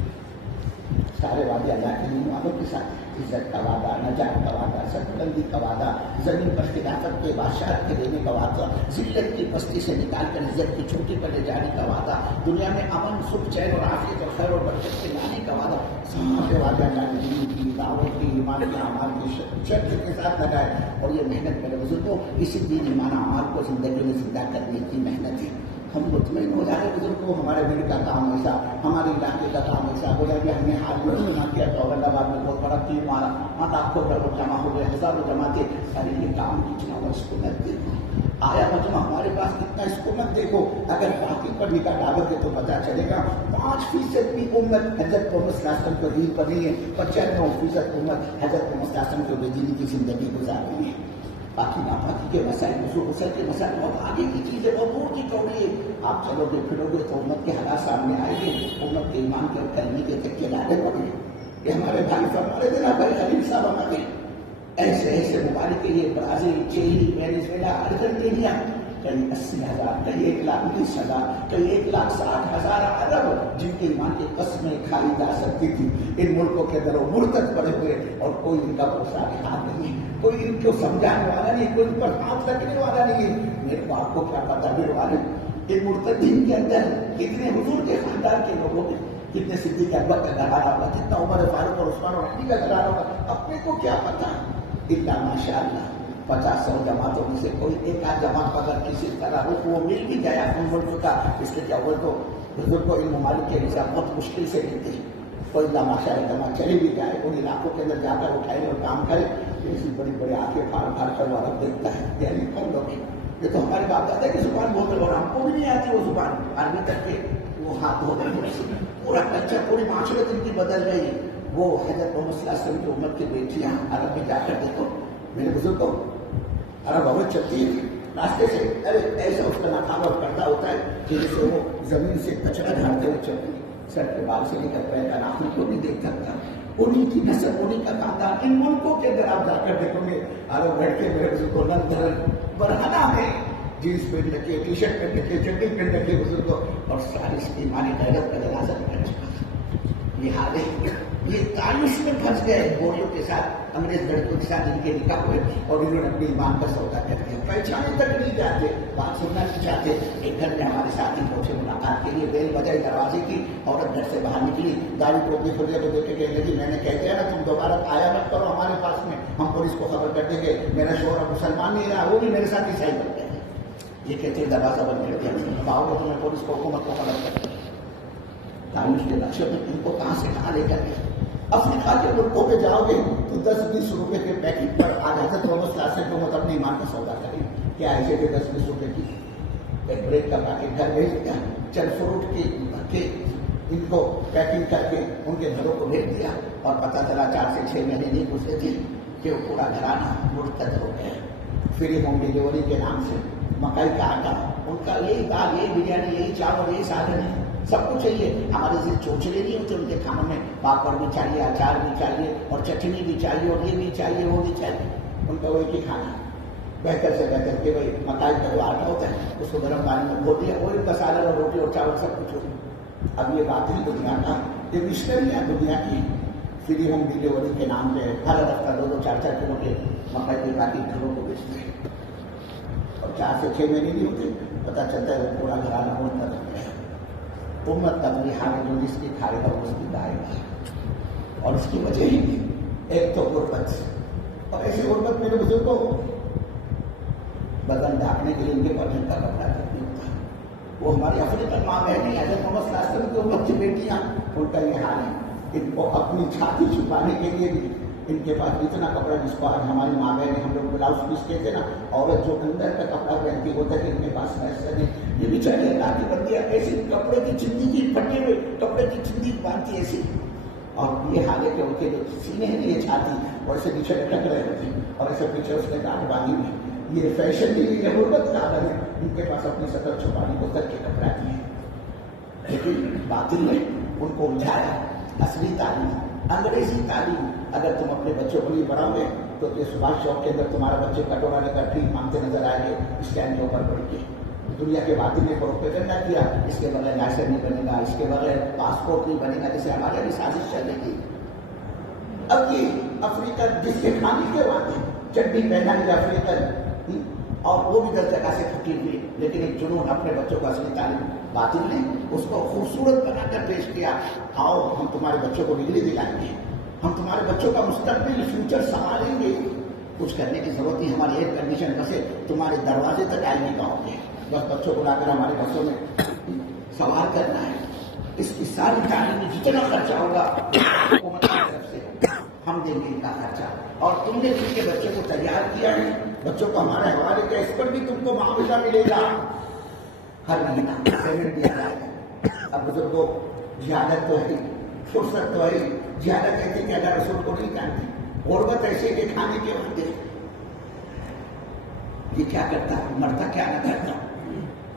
سارے وعدے اللہ کے دین والوں کے ساتھ، عزت کا وعدہ، نجات کا وعدہ، سربلندی کا وعدہ، زمین پر خلافت کے بادشاہت کے دینے کا وعدہ، ذلت کی پستی سے نکال کر عزت کی چوٹی پر لے جانے کا وعدہ، دنیا میں امن، سکھ، چین اور عافیت اور خیر اور برکت کے لانے کا وعدہ، سارے وعدے اللہ کے دین کی، دعوت کی، ایمان کے اعمال کی شرط کے ساتھ لگائے۔ اور یہ محنت میرے بزرگوں اسی دین ایمان اعمال کو زندگی میں زندہ کرنے کی محنت ہے۔ ہم مطمئن ہو جائے بزرگوں ہمارے ملک کا کام ایسا، ہمارے علاقے کا کام ایسا بولا کہ ہم نے حال میں سنا کیا تو اورنگ آباد میں بہت بڑا تیر مارا، وہاں لاکھوں لوگ جمع ہو گئے، ہزاروں جماعتیں، ارے یہ کام کتنا ہوا، اس کو مت دیکھو، آیا مجمع ہمارے پاس کتنا، اس کو مت دیکھو۔ اگر باقی پر نکاح ڈالو گے تو پتہ چلے گا 5% بھی امت حضرت محمد صلی اللہ علیہ وسلم کو دین پر نہیں ہے، 95% امت حضرت محمد صلی اللہ علیہ وسلم کو بے دینی کی زندگی گزار رہی ہے۔ باقی ناپاکی کے مسائل غسل کے مسائل بہت آگے کی چیز ہے، بہت دور کی کوڑی ہے. آپ چلو گے پھرو گے تو امت کے حالات سامنے آئیں گے، امت کے ایمان کے اور کلمے کے تکیے لانے پڑیں گے. یہ ہمارے بھائی فرما رہے تھے نا، بھائی خلیل صاحب ہمارے ایسے ایسے ممالک کے یہ برازیل، چیلی، وینیزویلا، ارجنٹینیا، کئی 80,000، کئی 1,20,000، کئی 1,60,000 عرب جن کے ایمان کی قسمیں کھائی جا سکتی تھی. ان ملکوں کے اندر وہ مرتد پڑے ہوئے اور کوئی ان کا پوسا ہاتھ نہیں ہے، کوئی ان کو سمجھانے والا نہیں، کوئی ان پر ہاتھ رکھنے والا نہیں ہے. میرے کو آپ کو کیا پتا میرے والے ان مرتدین کے اندر کتنے حضور کے خاندان کے لوگوں کے، کتنے صدیق اکبر کا گھرانہ ہوگا، کتنا عمر فاروق اور عثمان اور علی کا گھرانہ ہوگا، اپنے کو کیا پتا. الا ماشاء اللہ 50-100 جماعتوں میں سے کوئی ایک آدھ جماعت اگر کسی طرح وہ مل بھی گیا ان ملک کا، اس کے کیا ہوا تو بزرگ کو ان ممالک کے ویزا بہت مشکل سے ملتے ہیں. کوئی اللہ ماشاء اللہ جماعت چلی بھی جائے ان علاقوں کے اندر جا کر اٹھائے اور کام کرے، ایسی بڑی بڑی آنکھیں پھاڑ پھاڑ کر وہ دیکھتا ہے یعنی کم لوگ. یہ تو ہمارے باپ دادا کی زبان بولتے اور ہم کو بھی نہیں آتی وہ زبان عربی تک کے. وہ ہاتھ دھو گئے، پورا کلچر پوری معاشرت ان کی بدل گئی. وہ حضرت محمد صلی اللہ علیہ وسلم کی امت کی بیٹیاں عرب میں جا کر دیکھو میرے بزرگوں، عرب عورت چلتی ہے راستے سے، ارے ایسا اس کا ناکام اور پردہ ہوتا ہے کہ جسے وہ زمین سے کچرا جھاڑتے ہوئے چلتی ہے، سر کے بال سے لے کر پیر کا ناخن کو بھی دیکھ سکتا. انہیں کی نسل، انہیں کا خاندان. ان ملکوں کے اندر آپ جا کر دیکھو گے عرب لڑکے میرے بزرگوں ننگرن برہنہ ہے، جینس پہن رکھے، ٹی شرٹ پہن رکھے، چڈی پہن رکھے بزرگوں، اور ساری ایمانی غیرت کا جنازہ نکل چکا. یہ حال ہے، یہ تعلق میں پھنس گئے گوریوں کے ساتھ، انگریز لڑکیوں کے ساتھ جن کے نکاح ہوئے اور انہوں نے اپنی ایمان کا سودا کر دیا. پہچانے تک نہیں جاتے، بات سننا نہیں چاہتے. ایک گھر میں ہمارے ساتھی پہنچے ملاقات کے لیے، بیل بجائی دروازے کی، عورت گھر سے باہر نکلی، داڑھی ٹوپی کھلے کو دیکھ کے کہنے لگی میں نے کہہ دیا نا تم دوبارہ آیا مت کرو ہمارے پاس میں، ہم پولیس کو خبر کر دیں گے. میرا شوہر مسلمان نہیں رہا، وہ بھی میرے ساتھ عیسائی بن گئے. یہ کہتے دروازہ بند کر دیا، آؤ گے تو میں پولیس کو حکومت کو خبر کر دوں. تعلیم کے نقشے میں ان کو کہاں سے کہاں لے کر گئے. افریقہ کے ملکوں پہ جاؤ گے تو 10-20 روپے کے پیکٹ پر آج حضرت محمد صلی اللہ علیہ وسلم کو اپنے ایمان کا سودا کریں. کیا ایسے کہ 10-20 روپے کی ایک بریڈ کا پیکٹ گھر بھیج دیا، چند فروٹ کے ان کو پیکنگ کر کے ان کے گھروں کو بھیج دیا، اور پتہ چلا 4 سے 6 مہینے نہیں گزرے تھے کہ وہ پورا گھرانہ مرتد ہو گیا. فری ہوم ڈیلیوری کے نام سے مکئی کا آٹا، ان کا یہی دال، یہی بریانی، یہی چاول، یہی سالن ہے، سب کچھ چاہیے. ہمارے سے چوچلے نہیں ہوتے ان کے کھانوں میں، پاپڑ بھی چاہیے، اچار بھی چاہیے، اور چٹنی بھی چاہیے، اور یہ بھی چاہیے، وہ بھی چاہیے. ان کا وہی کھانا بہتر سے بہتر کہ بھائی مکائی کا جو آٹا ہوتا ہے اس کو گرم پانی میں دھو دیا، وہی کا سالن اور روٹی اور چاول سب کچھ ہو. اب یہ بات ہی دنیا کا، یہ مشنری ہے دنیا کی. فری ہوم ڈیلیوری کے نام پہ ہر ہفتہ 2-4 کلو کے مکئی کے کاٹی گھروں کو بیچتے ہیں، اور 4 سے 6 مہینے نہیں ہوتے پتہ چلتا ہے وہ پورا گھرانہ مرتد ہو گیا. امت تبلیغ میں جو جس کی کھائے گا اس کی گائے گا، اور اس کی وجہ ہی ایک تو غربت، اور ایسی غربت میرے بزرگوں بدن ڈھانپنے کے لیے ان کے بدن کا کپڑا نہیں ہوتا. وہ ہماری افریقن ماں بہنیں حضرت محمد صلی اللہ علیہ وسلم کی امت کی بیٹیاں، ان کا یہ حال ہے. ان کو اپنی چھاتی چھپانے کے لیے بھی ان کے پاس اتنا کپڑا، جس کو آج ہماری ماں بہنیں ہم لوگ بلاؤز پیس کہتے ہیں نا، عورت جو اندر کا کپڑا پہنتی ہوتا ہے ان کے پاس پیسہ نہیں. یہ بھی چاہیے اللہ کی بندی ایسی کپڑے کی چندی کی پھٹے ہوئے کپڑے کی چندی باندھتی ایسی، اور یہ حال ہے کہ ان کے جو سینے ہیں یہ چھاتی اور ایسے پیچھے لٹک رہے ہوتے ہیں، اور ایسے پیچھے اس نے گاٹ باندھی ہوئی. یہ فیشن نہیں ہے، غربت کا عالم ہے. ان کے پاس اپنی سطر چھپانے کو تک کے کپڑا نہیں ہے، لیکن باطل نے ان کو الجھایا. اصلی تعلیم، انگریزی تعلیم اگر تم اپنے بچوں کو نہیں پڑھاؤ گے تو یہ صبح شوق کے اندر تمہارا بچے کٹورا لے کر ٹھیک مانگتے نظر آئیں گے اسٹینڈ کے اوپر پڑھ کے. دنیا کے باطل نے پروپیگنڈا کیا، اس کے بغیر لائسنس نہیں بنے گا، اس کے بغیر پاسپورٹ نہیں بنے گا، جیسے ہمارے بھی سازش چلے گی. اب یہ افریقہ جس کے کھانے کے واقع چڈی پہنا ہے افریقن، اور وہ بھی 10 جگہ سے پھٹی ہوئی، لیکن ایک جنون اپنے بچوں کو اصلی تعلیم باطل نے اس کو خوبصورت بنا کر پیش کیا. آؤ ہم تمہارے بچوں کو ڈگری دلائیں گے، ہم تمہارے بچوں کا مستقبل فیوچر سنبھالیں گے. کچھ کرنے کی ضرورت نہیں، ہماری ایک کنڈیشن بس ہے، تمہارے دروازے تک آئے نہیں پاؤ گے. بس بچوں کو لا کر ہمارے بسوں میں سوار کرنا ہے. اس کی ساری تعلیم میں جتنا خرچہ ہوگا حکومت کی طرف سے ہم دیں گے ان کا خرچہ. اور تم نے جن کے بچے کو تیار کیا ہے، بچوں کو ہمارے حوالے کیا، اس پر بھی تم کو معاوضہ ملے گا. ہر مہینہ پیمنٹ دیا جائے گا. اب بزرگوں زیادت تو ہے، فرصت تو ہے. زیادت کہتے کہ اگر رسول کو نہیں جانتی، غربت ایسے کہ کھانے کے وقت یہ کیا کرتا ہے، مرتا کیا نہ کرتا.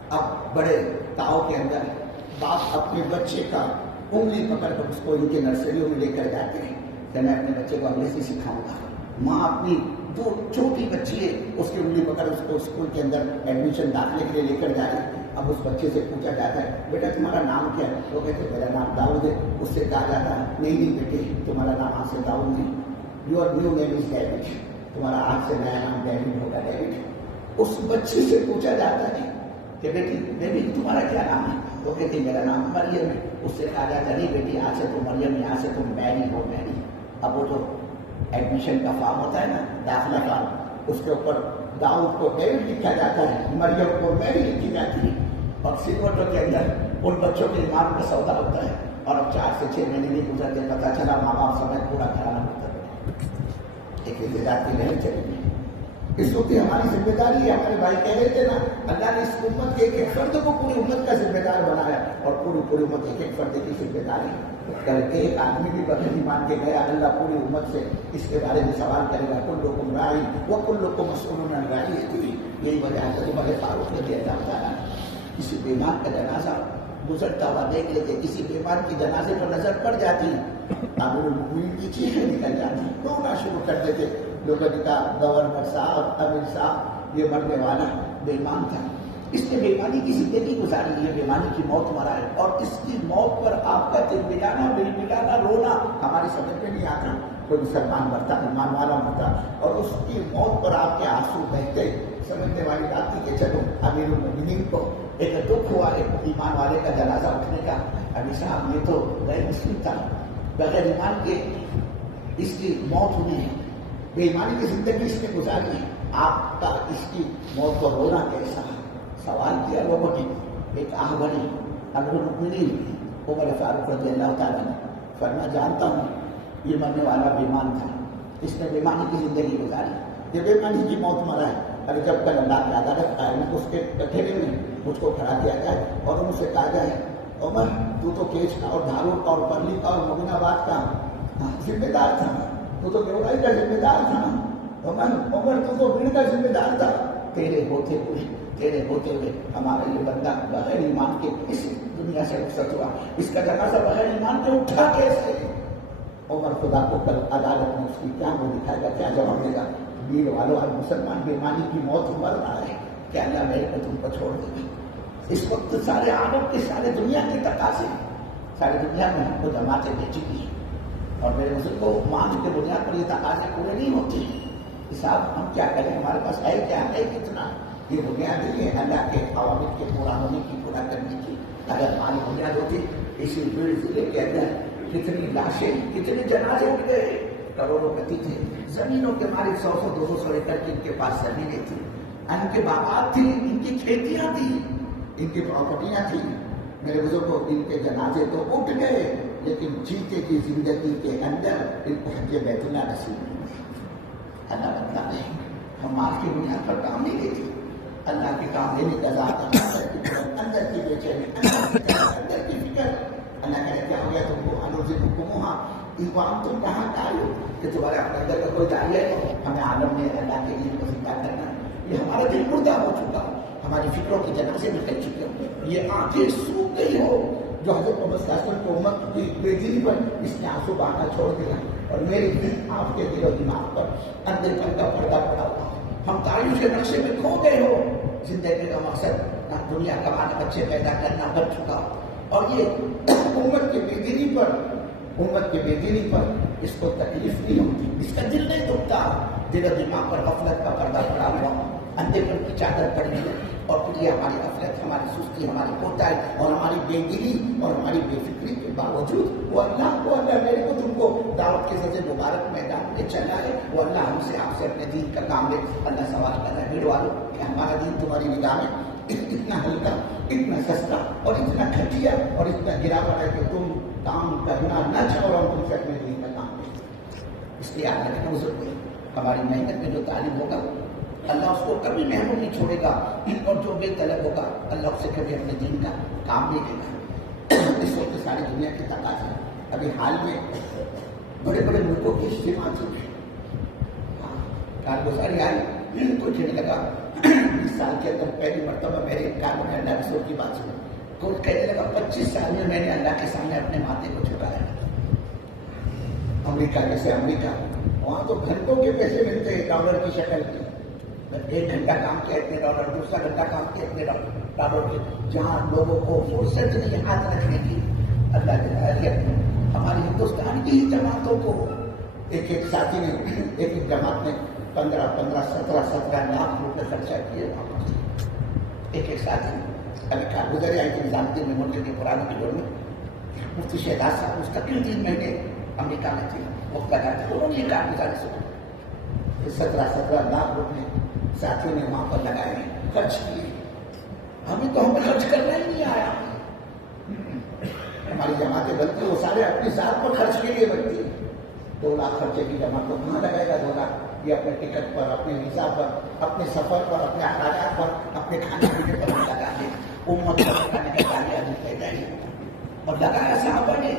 اب بڑے تاؤ کے اندر باپ اپنے بچے کا انگلی پکڑ کر اس کو ان کے نرسریوں میں لے کر جاتے ہیں کہ میں اپنے بچے کو انگریزی سکھاؤں گا. ماں اپنی جو چھوٹی بچی ہے اس کی انگلی پکڑ اس کو اسکول کے اندر ایڈمیشن داخلے کے لیے لے کر جا رہی. اب اس بچے سے پوچھا جاتا ہے بیٹا تمہارا نام کیا ہے؟ وہ کہتے میرا نام داؤد ہے. اس سے کہا جاتا ہے نہیں بیٹے تمہارا نام آج سے داؤد نہیں، your new name is David, تمہارا آج سے نیا نام ڈیوڈ ہوگا. ڈیوڈ. اس بچے سے پوچھا جاتا ہے کہ بیٹی تمہارا کیا نام ہے؟ وہ کہتی میرا نام مریم ہے. اس سے کہا جاتا ہے نہیں بیٹی آج سے تم مریم نہیں، آج سے تم میری ہو. میری. اب وہ جو ایڈمیشن کا فارم ہوتا ہے نا، داخلہ فارم، اس کے اوپر داؤد کو ڈیوڈ لکھا جاتا ہے، مریم کو میری لکھی جاتی ہے. اور سلوٹر کے اندر ان بچوں کے ایمان کا سودا ہوتا ہے. اور اب 4 سے 6 مہینے نہیں گزرتے پتا چلا ماں باپ سمیت پورا گھرانہ ہوتا ہے. ایک انتظار کی لہر چلی گئی. اس وقت ہماری ذمہ داری ہے. ہمارے بھائی کہہ رہے تھے نا اللہ نے اس امت کے ایک فرد کو پوری امت کا ذمہ دار بنایا اور پوری امت ایک فرد کی ذمہ داری کر کے ایک آدمی بھی بغیر ایمان کے گیا اللہ پوری امت سے اس کے بارے میں سوال کرے گا. کلکم راعی وکلکم مسئول عن رعیتہ. یہی وجہ ہے عمر فاروق رضی اللہ تعالیٰ کسی بیمار کا جنازہ گزرتا ہوا دیکھ لیتے، کسی بیمار کی جنازے پر نظر پڑ جاتی، امیر المؤمنین کی چیخیں نکل جاتی، رونا شروع کر دیتے. لوگوں نے کہا گورنر صاحب، امیر صاحب، یہ مرنے والا بیمان تھا، اس نے بیمانی کی زندگی گزاری ہے، بیمانی کی موت مرا ہے، اور اس کی موت پر آپ کا دل ملانا، دل ملانا، رونا ہماری سمجھ میں نہیں آتا. کوئی مسلمان مرتا، ایمان والا مرتا، اور اس کی موت پر آپ کے آنسو بہتے. سمجھنے والی بات تھی کہ چلو امیر المؤمنین کو ایک دکھ ہوا ایک ایمان والے کا جنازہ اٹھنے کا. ابھی صاحب یہ تو غیر مسلم تھا، بغیر ایمان کے اس کی موت ہوئی ہے، بے ایمانی کی زندگی اس نے گزاری ہے، آپ کا اس کی موت کو رونا کیسا؟ سوال کیا لوگوں نے. ایک آہوری امیر المؤمنین عمر فاروق رضی اللہ تعالیٰ نے فرمایا جانتا ہوں یہ مرنے والا بیمان تھا، اس نے بیمانی کی زندگی گزاری، یہ بیمانی کی موت مرا ہے. ارے جب کل اللہ کی عدالت قائم ہے اس کے کٹھیرے میں مجھ کو کھڑا کیا جائے اور ان سے کہا جائے عمر تو کیچ کا اور دھارور کا اور پرلی کا اور مبین آباد کا ذمہ دار تھا، تو دیورائی کا ذمہ دار تھا. عمر تو بھیڑ کا ذمہ دار تھا. تیرے ہوتے ہوئے ہمارا یہ بندہ بغیر ایمان کے اس دنیا سے رخصت ہوا، اس کا جنازہ بغیر ایمان کے اٹھا کیسے؟ عمر خدا کو کل عدالت میں اس کی کیا وہ دکھائے گا، کیا جواب دے گا؟ ویر والوں اور مسلمان بیمانی کی موت مر رہا ہے کہ اللہ میرے کو تم کو چھوڑ دے گا. اس وقت سارے عالم کے سارے دنیا کے تقاضے ساری دنیا میں ہم کو جماعتیں بیچی گئی اور میرے بزرگوں مان کے بنیاد پر یہ تقاضے پورے نہیں ہوتے. صاحب ہم کیا کریں، ہمارے پاس ہے کیا ہے کتنا؟ یہ بنیاد نہیں ہے اللہ کے عوامل کے پورا ہونے کی، پورا کرنے کی. اگر ہماری بنیاد ہوتی اسی بھیڑ ضلع کے اندر کتنی لاشیں کتنے جنازے اٹھ گئے، کروڑوں پتی تھے، زمینوں کے مالک 100 200 ایکڑ کی ان کے پاس زمینیں تھیں، ان کے باغات تھیں، ان کی کھیتیاں تھیں، ان کی پراپرٹیاں تھیں. میرے بزرگوں ان کے جنازے تو اٹھ گئے لیکن جیتے کی زندگی کے اندر ان کو حج بیت اللہ نصیب نہیں. اللہ بتلا نہیں ہم آپ کی بنیاد پر کام نہیں لیتے. اللہ کے کام لینے کا ذات اندر کی بے چینی، اندر کی فکر. اللہ کہے کیا ہو گیا تم کو انوزی حکموہاں ایمان تم کہاں کا آئے ہو کہ تمہارے اپنے اندر کا کوئی داعیہ ہے ہمیں عالم میں اللہ کے لیے وظیفہ کرنا. یہ ہمارا دل مردہ ہو چکا، ہماری فکروں کے جنازے نکل چکے ہو، یہ آنکھیں سوکھ گئی ہو جو حضرت محمد صلی اللہ علیہ وسلم کی امت کی بے دلی پر اس نے آنسو بہانا چھوڑ دیا. اور میرے دل آپ کے دل و دماغ پر اندر پر کا پردہ پڑا ہوا، ہم تعریف کے نقشے میں کھو گئے ہو. زندگی کا مقصد نہ دنیا کمانا، بچے پیدا کرنا بن چکا. اور یہ امت کے بے دلی پر اس کو تکلیف نہیں ہوتی، اس کا دل نہیں دکھتا. دل و دماغ پر غفلت کا پردہ پڑا ہوا، اندھے پر کی چادر پڑی ہے. اور پھر یہ ہماری غفلت، ہماری سستی، ہماری کوتاہی اور ہماری بے دلی اور ہماری بے فکری کے باوجود وہ اللہ میرے کو تم کو دعوت کے سزے مبارک میدان میں چلا ہے. وہ اللہ ہم سے آپ سے اپنے دین کا کام لے. اللہ سوال کر رہا ہے بھیڑ والوں کہ ہمارا دین تمہاری نگاہ میں اتنا ہلکا، اتنا سستا اور اتنا گھٹیا اور اتنا گراوٹ ہے کہ تم کام کرنا نہ چاہو اور تم سے اپنے دین کا کام لے. اس لیے آپ نے بزرگ ہماری محنت میں جو تعلیم ہوگا اللہ اس کو کبھی محروم نہیں چھوڑے گا، اور جو بے طلب ہوگا اللہ اس سے کبھی اپنے دین کا کام نہیں دے گا. اس وقت ساری دنیا کے تقاضے ابھی حال میں بڑے بڑے ملکوں کے اجتماع ہوئے، کارگزاری آئی تو کہنے لگا 20 سال کے اندر پہلی مرتبہ میرے کان میں اللہ رسول کی بات سنی. تو کہنے لگا 25 سال میں میں نے اللہ کے سامنے اپنے ماتھے کو جھکایا. امریکہ جیسے امریکہ وہاں تو گھنٹوں کے پیسے ملتے ہیں ڈالر کی شکل کی. 1 گھنٹہ کام کیا اتنے ڈالر, دوسرا گھنٹہ کام کیا اتنے ڈالر کے. جہاں لوگوں کو فرصت نہیں ہاتھ رکھنے کی, اللہ کے ہمارے ہندوستان کی ہی جماعتوں کو ایک ساتھی نے ایک جماعت نے 15-17 لاکھ روپے خرچہ کیے. ایک ساتھی ابھی کارگزاری آئی تھی نظام الدین محمود کے پرانے بجور میں, مفتی شہزاد صاحب مستقل 3 مہینے امریکہ میں تھے, وقت لگاتے. انہوں نے یہ کارگزاری سے 17 لاکھ روپے ساتھیوں نے وہاں پر لگائے, خرچ کیے. ہمیں تو ہمیں خرچ کرنا ہی نہیں آیا. ہماری جماعتیں بنتی وہ سارے اپنی ذات پر خرچ کے لیے بنتی. 2 لاکھ خرچے کی جماعت کو کہاں لگائے گا 2 لاکھ؟ یہ اپنے ٹکٹ پر, اپنے ویزا پر, اپنے سفر پر, اپنے اخراجات پر, اپنے کھانے پینے پر لگا دے. امت پر کھانے کا کامیابی پیدا ہی. اور لگایا صحابہ نے,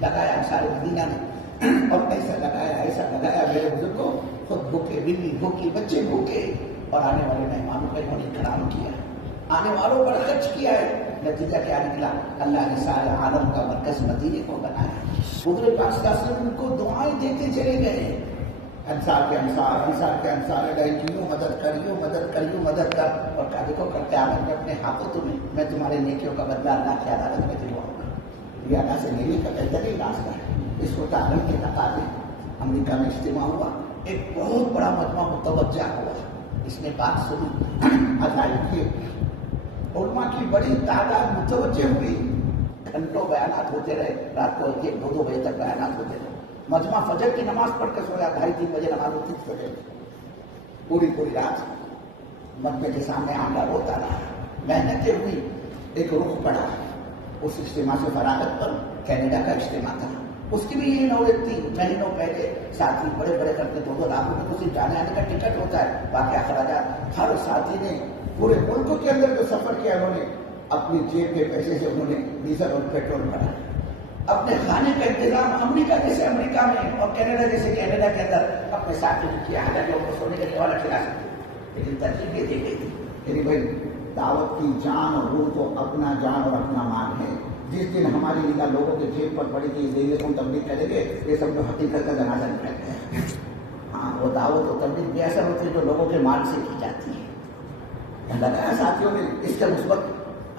لگایا انصار مدینہ نے, اور ایسا لگایا میرے بزرگوں, خود بھوکے, بلی بھوکی, بچے بھوکے, اور آنے والے مہمانوں کا انہوں نے اکرام کیا, آنے والوں پر خرچ کیا ہے. نتیجہ کیا نکلا؟ اللہ نے سارے عالم کا مرکز مدینے کو بنایا. حضور پاک صلی اللہ علیہ وسلم ان کو دعائیں دیتے چلے گئے. انصار کے انصار یوں مدد کر. اور کہا دیکھو کرتے آمد میں اپنے ہاتھوں تمہیں میں تمہارے نیکیوں کا بدلہ اللہ کی عدالت میں دلواؤں گا. یہ اللہ سے نیکی کا بہترین راستہ ہے. اس کو تعلیم کے تقاضے. امریکہ میں اجتماع ہوا, ایک بہت بڑا مجمع متوجہ ہوا. اس نے بات سنی, اذان کیے, علماء کی بڑی تعداد متوجہ ہوئی. گھنٹوں بیانات ہوتے رہے, رات کو 1-2 بجے تک بیانات ہوتے رہے. مجمع فجر کی نماز پڑھ کر سویا, 2:30-3 بجے نماز ہوتی تھی فجر کی. پوری رات مجمع کے سامنے عاملہ روتا رہا. محنتیں ہوئی, ایک رخ پڑا. اس اجتماع سے فراغت پر کینیڈا کا اجتماع تھا. اس کی بھی یہ نوعیت تھی. مہینوں پہلے ساتھی بڑے کرتے 2-2 لاکھ روپے تو صرف جانے آنے کا ٹکٹ ہوتا ہے, باقی اخراجات. ہر ساتھی نے پورے ملک کے اندر جو سفر کیا, انہوں نے اپنی جیب کے پیسے سے انہوں نے ڈیزل اور پیٹرول بھرا. اپنے کھانے کا انتظام امریکہ جیسے امریکہ میں اور کینیڈا جیسے کینیڈا کے اندر اپنے ساتھی نے کیا. حالانکہ ان کو سونے کا نوالا کھلا سکتے, لیکن ترجیح یہ دی گئی تھی میری بھائی دعوت کی جان اور روح تو اپنا جان اور اپنا مان ہے. جس دن ہماری نگاہ لوگوں کے جیب پر پڑی تھی یہ تم تبلیغ کریں گے, یہ سب جو حقیقت کا جنازہ نکل گیا. ہاں, وہ دعوت اور تبلیغ بھی ایسا ہوتی ہے جو لوگوں کے مال سے کی جاتی ہے. لگایا ساتھیوں نے اس کے مثبت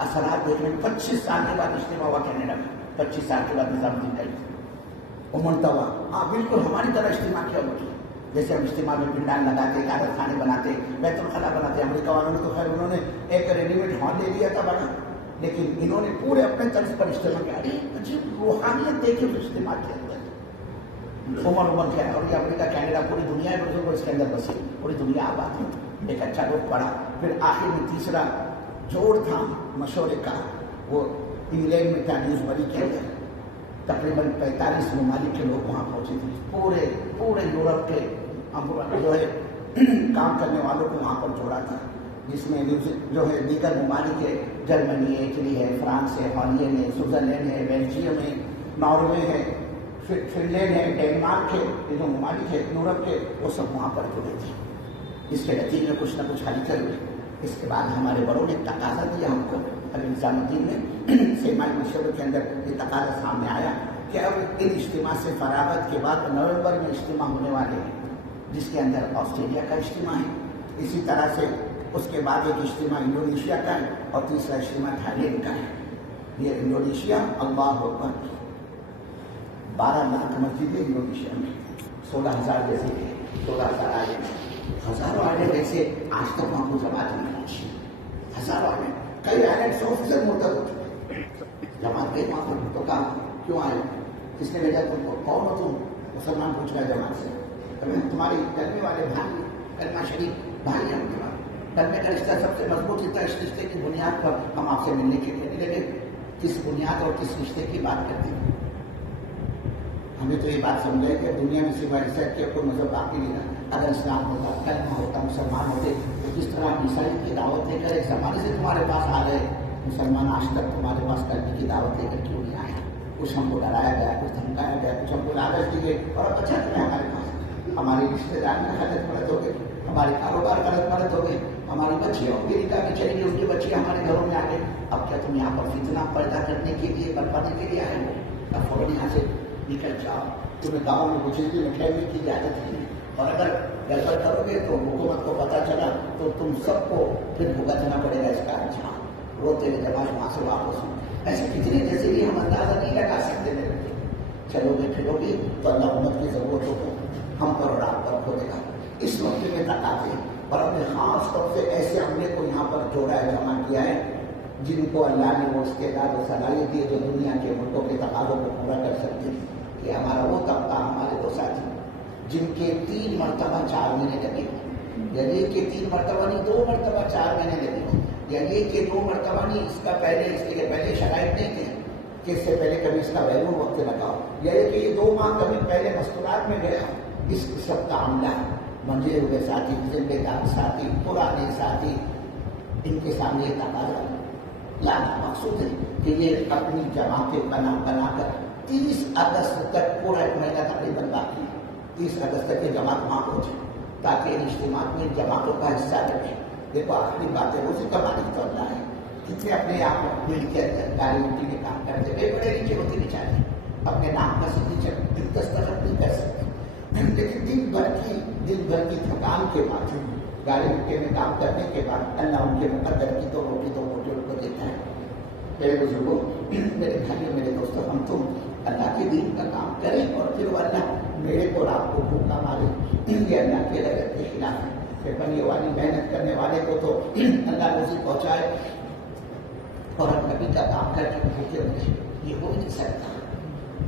اثرات دیکھنے. 25 سال کے بعد اجتماع ہوا کینیڈا میں. 25 سال کے بعد نظام الدین کا منتوا. ہاں بالکل ہماری طرح اجتماع کیا ہوتی, جیسے ہم اجتماع میں پنڈال لگاتے, عادت خانے بناتے, بیت الخلا بناتے. امریکہ والوں نے تو خیر انہوں نے ایک ریڈی میڈ ہال لے لیا تھا بڑا, لیکن انہوں نے پورے اپنے طرز پر اجتماع کیا. عجیب روحانیت دیکھے اس اجتماع کے اندر. عمر کیا ہے, اور یہ امریکہ کینیڈا پوری دنیا میں بزرگ اس کے اندر بسے, پوری دنیا آباد ہے. ایک اچھا رخ پڑا. پھر آخر میں تیسرا جوڑ تھا مشورے کا, وہ انگلینڈ میں تھا, نیوزبری کے اندر. تقریباً 45 ممالک کے لوگ وہاں پہنچے تھے. پورے یورپ کے جو ہے کام کرنے والوں کو وہاں پر جوڑا تھا, جس میں جو ہے دیگر ممالک ہے, جرمنی ہے, اٹلی ہے, فرانس ہے, ہالینڈ ہے, سوئٹزرلینڈ ہے, بیلجیم ہے, ناروے ہے, فنلینڈ ہے, ڈینمارک ہے. یہ جو ممالک ہے یورپ کے, وہ سب وہاں پر جڑے تھے. اس کے نتیجے میں کچھ نہ کچھ حل ہوئے. اس کے بعد ہمارے بڑوں نے تقاضا دیا ہم کو. ابھی نظام الدین میں سیمائی مشورے کے اندر یہ تقاضا سامنے آیا کہ اب ان اجتماع سے فراغت کے بعد نومبر میں اجتماع ہونے والے ہیں, جس کے اندر آسٹریلیا کا اجتماع ہے. اسی طرح سے اس کے بعد ایک اجتماع انڈونیشیا کا ہے, اور تیسرا اجتماع تھائی لینڈ کا ہے. یہ انڈونیشیا, اللہ اکبر, 12 لاکھ مسجدیں انڈونیشیا میں, 16,000 جیسے 16,000 آئے, ہزاروں آئلینڈ ایسے آج تک وہاں کو جماعت نہیں پہنچی. ہزاروں آئلینڈ, کئی آئلینڈ 100% مرتد ہو چکے. جماعت گئی وہاں پر تو کہا کیوں آئے, کس نے بھیجا تم کو, کون ہو تم؟ مسلمان پوچھ رہا ہے جماعت سے. تمہاری کلمے والے بھائی, کلمہ شریف بھائی ہم تمہارے. کلمے کا رشتہ سب سے مضبوط ہوتا ہے. اس رشتے کی بنیاد پر ہم آپ سے ملنے کے لیے لگے. کس بنیاد اور کس رشتے کی بات کرتے ہیں؟ ہمیں تو یہ بات سمجھے کہ دنیا میں سوائے عیسائی کے کوئی مذہب باقی نہیں رہا. اگر اسلام ہوتا, کلمہ ہوتا, مسلمان ہوتے, تو کس طرح عیسائی کی دعوت لے کر ایک زمانے سے تمہارے پاس آ گئے. مسلمان آج تک تمہارے پاس کلمے کی دعوت لے کر کیوں نہیں آئے؟ کچھ ہم کو ڈرایا گیا, کچھ دھمکایا گیا, کچھ ہم کو لالچ دی گئی, اور اب اچھا تمہیں ہمارے پاس ہماری رشتے دار میں حالت مرد ہو گئی. ہمارے کاروبار غلط ملت ہو گئے, ہماری بچیاں ان کے نکاح میں چلی گئی, ان کے بچے ہمارے گھروں میں آ گئے. اب کیا تم یہاں پر فتنہ پیدا کرنے کے لیے, برپانے کے لیے آئے ہو؟ اب فوراً یہاں سے نکل جاؤ. تمہیں گاؤں میں کچھ دن ٹھہرنے کی اجازت نہیں, اور اگر گڑبڑ کرو گے تو حکومت کو پتہ چلا تو تم سب کو پھر بھگتنا پڑے گا اس کا انجام. وہ تیرے جماعت وہاں سے واپس ہوں. ایسے کتنے جیسے ہم اندازہ نہیں لگا سکتے میرے. چلو گے پھرو گے تو اللہ امت کی ضرورتوں کو ہم پر اور آپ پر کھولے گا. اس وقت میں تقاضے اور اپنے خاص طور سے ایسے عملے کو یہاں پر جوڑا ہے, جمع کیا ہے, جن کو اللہ نے وہ استعداد و صلاحیت دی جو دنیا کے ملکوں کے تقاضوں کو پورا کر سکتے ہیں. کہ ہمارا وہ طبقہ, ہمارے دو ساتھی جن کے 3 مرتبہ 4 مہینے لگے, یا یہ کہ 3 مرتبہ نہیں 2 مرتبہ 4 مہینے لگے, یا یہ کہ 2 مرتبہ نہیں, اس کا پہلے اس کے پہلے شرائط نہیں تھے کہ اس سے پہلے کبھی اس کا ویلو وقت لگاؤ, یا یہ کہ یہ 2 ماہ کبھی پہلے مستورات میں گیا. اس سب کا عملہ منجے ہوئے ساتھی, زندے دار ساتھی, پرانے ساتھی, ان کے سامنے یہ تقاضا لانا مقصود ہے کہ یہ اپنی جماعتیں بنا کر 30 اگست تک, پورا 1 مہینہ تقریباً باقی ہے, 30 اگست تک یہ جماعت وہاں پہنچے تاکہ ان اجتماعات میں جماعتوں کا حصہ لگے. دیکھو آخری بات ہے, روزی کمانے تو اللہ ہے, کتنے اپنے آپ مل کے گاڑی مٹی میں کام کرتے, بڑے نیچے ہوتے بیچارے, اپنے نام کا سگنیچر دستخط نہیں کر سکتے, لیکن دن بھر کی تھکان کے بعد, گاڑی مٹی میں کام کرنے کے بعد اللہ ان کے مقدر کی تو روٹی تو موٹی ان کو دیتا ہے. میرے بزرگوں, میرے بھائیوں, میرے دوستوں, ہم تم اللہ کے دین کا کام کریں اور پھر وہ اللہ میرے کو آپ کو بھوکا مارے, یہ اللہ کے رغبت کے خلاف ہے. پھر بنی والی محنت کرنے والے کو تو اللہ روزی پہنچائے, اور ہم نبی کا کام کر کے بھوکے رہے, یہ ہو نہیں سکتا.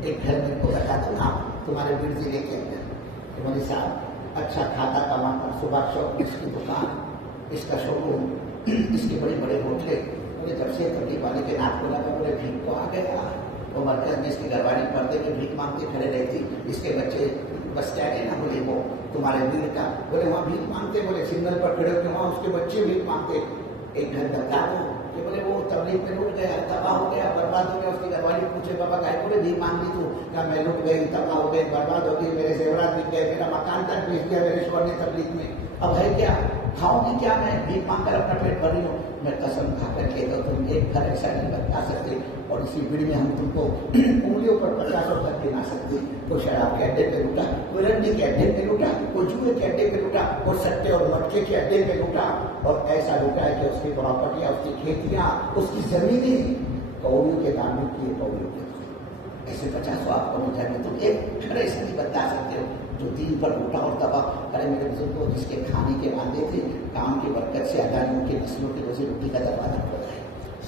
ایک گھر میں کو بتا دو نا, تمہارے بڑھ ضلع کے اندر کہ مودی صاحب اچھا کھاتا کماتا, صبح شوق, اس کی دکان, اس کا شو روم, اس کے بڑے بڑے ہوٹلے, جب سے تبلیغ والے کے نام کو لگا بولے بھیک کو آ گیا. وہ مرکز میں اس کی گھر والی پردے میں بھیک مانگتے کھڑے رہتی, اس کے بچے بس کیا کہ نا بولے وہ تمہارے دل کا, بولے وہاں بھیک مانگتے, بولے سگنل پر کھڑے ہوتے وہاں اس کے بچے بھیک مانگتے. ایک گھر بتا دو کہ بولے وہ تبلیغ میں لوٹ گیا, تباہ ہو گیا, برباد ہو گیا. اس کی گھر والی پوچھے بابا گائے بولے بھیک مانگ لی تو, کہا میں لوٹ گئی, تباہ ہو گئی, برباد ہو گئی, میرے زیورات بک گئے, میرا مکان تک بیچ گیا میرے شوہر نے تبلیغ میں, اب ہے کیا, کھاؤں گی کیا, میں بھیک مانگ کر اپنا پیٹ بھری ہوں. میں قسم کھا کر کے تو تم ایک گھر ایسا نہیں بتا سکتے, اور اسی بڑی میں ہم تم کو انگلیوں پر 50 تک گنا سکتے. کوئی شراب کے اڈے پہ لوٹا, کوئی رنڈی کے اڈے پہ لوٹا, کوئی جوئے کے اڈے پہ لوٹا, کوئی سٹے اور مٹکے کے اڈے پہ لوٹا, اور ایسا لوٹا ہے کہ اس کی پراپرٹیاں, اس کی کھیتیاں, اس کی زمینیں کوڑیوں کے دام میں کیے, کوڑیوں کے ایسے 50 آپ کو مل جائیں گے. تم ایک گھر ایسے نہیں بتا سکتے ہو جو دین پر لوٹا اور تباہ کرے. میرے بزرگ کو جس کے کھانے کے وعدے تھے, کام کی برکت سے اللہ نے ان کی نسلوں کی روزی روٹی کا دروازہ کھولا ہے.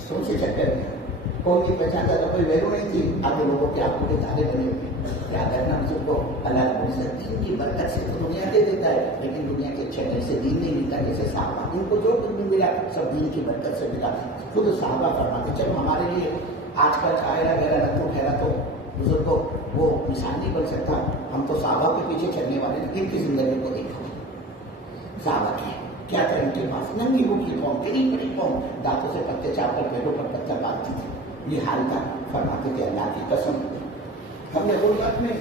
سوچے چکر میں کوئی نہیں پہچانتا تھا, کوئی ویلو نہیں تھی, آگے لوگوں کے آپ کے تارے بنے ہوئے. کیا کرنا بزرگ کو اللہ رب العزت دین کی برکت سے تو دنیا دے دیتا ہے, لیکن دنیا کے چہرے سے دین نہیں ملتا. جیسے صحابہ, ان کو جو کچھ بھی ملا سب دین کی برکت سے ملا. خود صحابہ فرماتے چلو ہمارے لیے آج کا چاہیرا وغیرہ نتو ٹھہرا تو بزرگ کو وہ مثال نہیں بن سکتا. ہم تو صحابہ کے پیچھے چلنے والے, ان کی زندگی کو دیکھو. صحابہ کی کیا تھا ان کے پاس, ننگی کی قوم, غریب بڑی قوم, دانتوں سے پتے چاپ کر پیڑوں پر پتھر باندھتی تھی. یہ حال تھا. فرماتے تھے اللہ کی قسم ہم نے غربت میں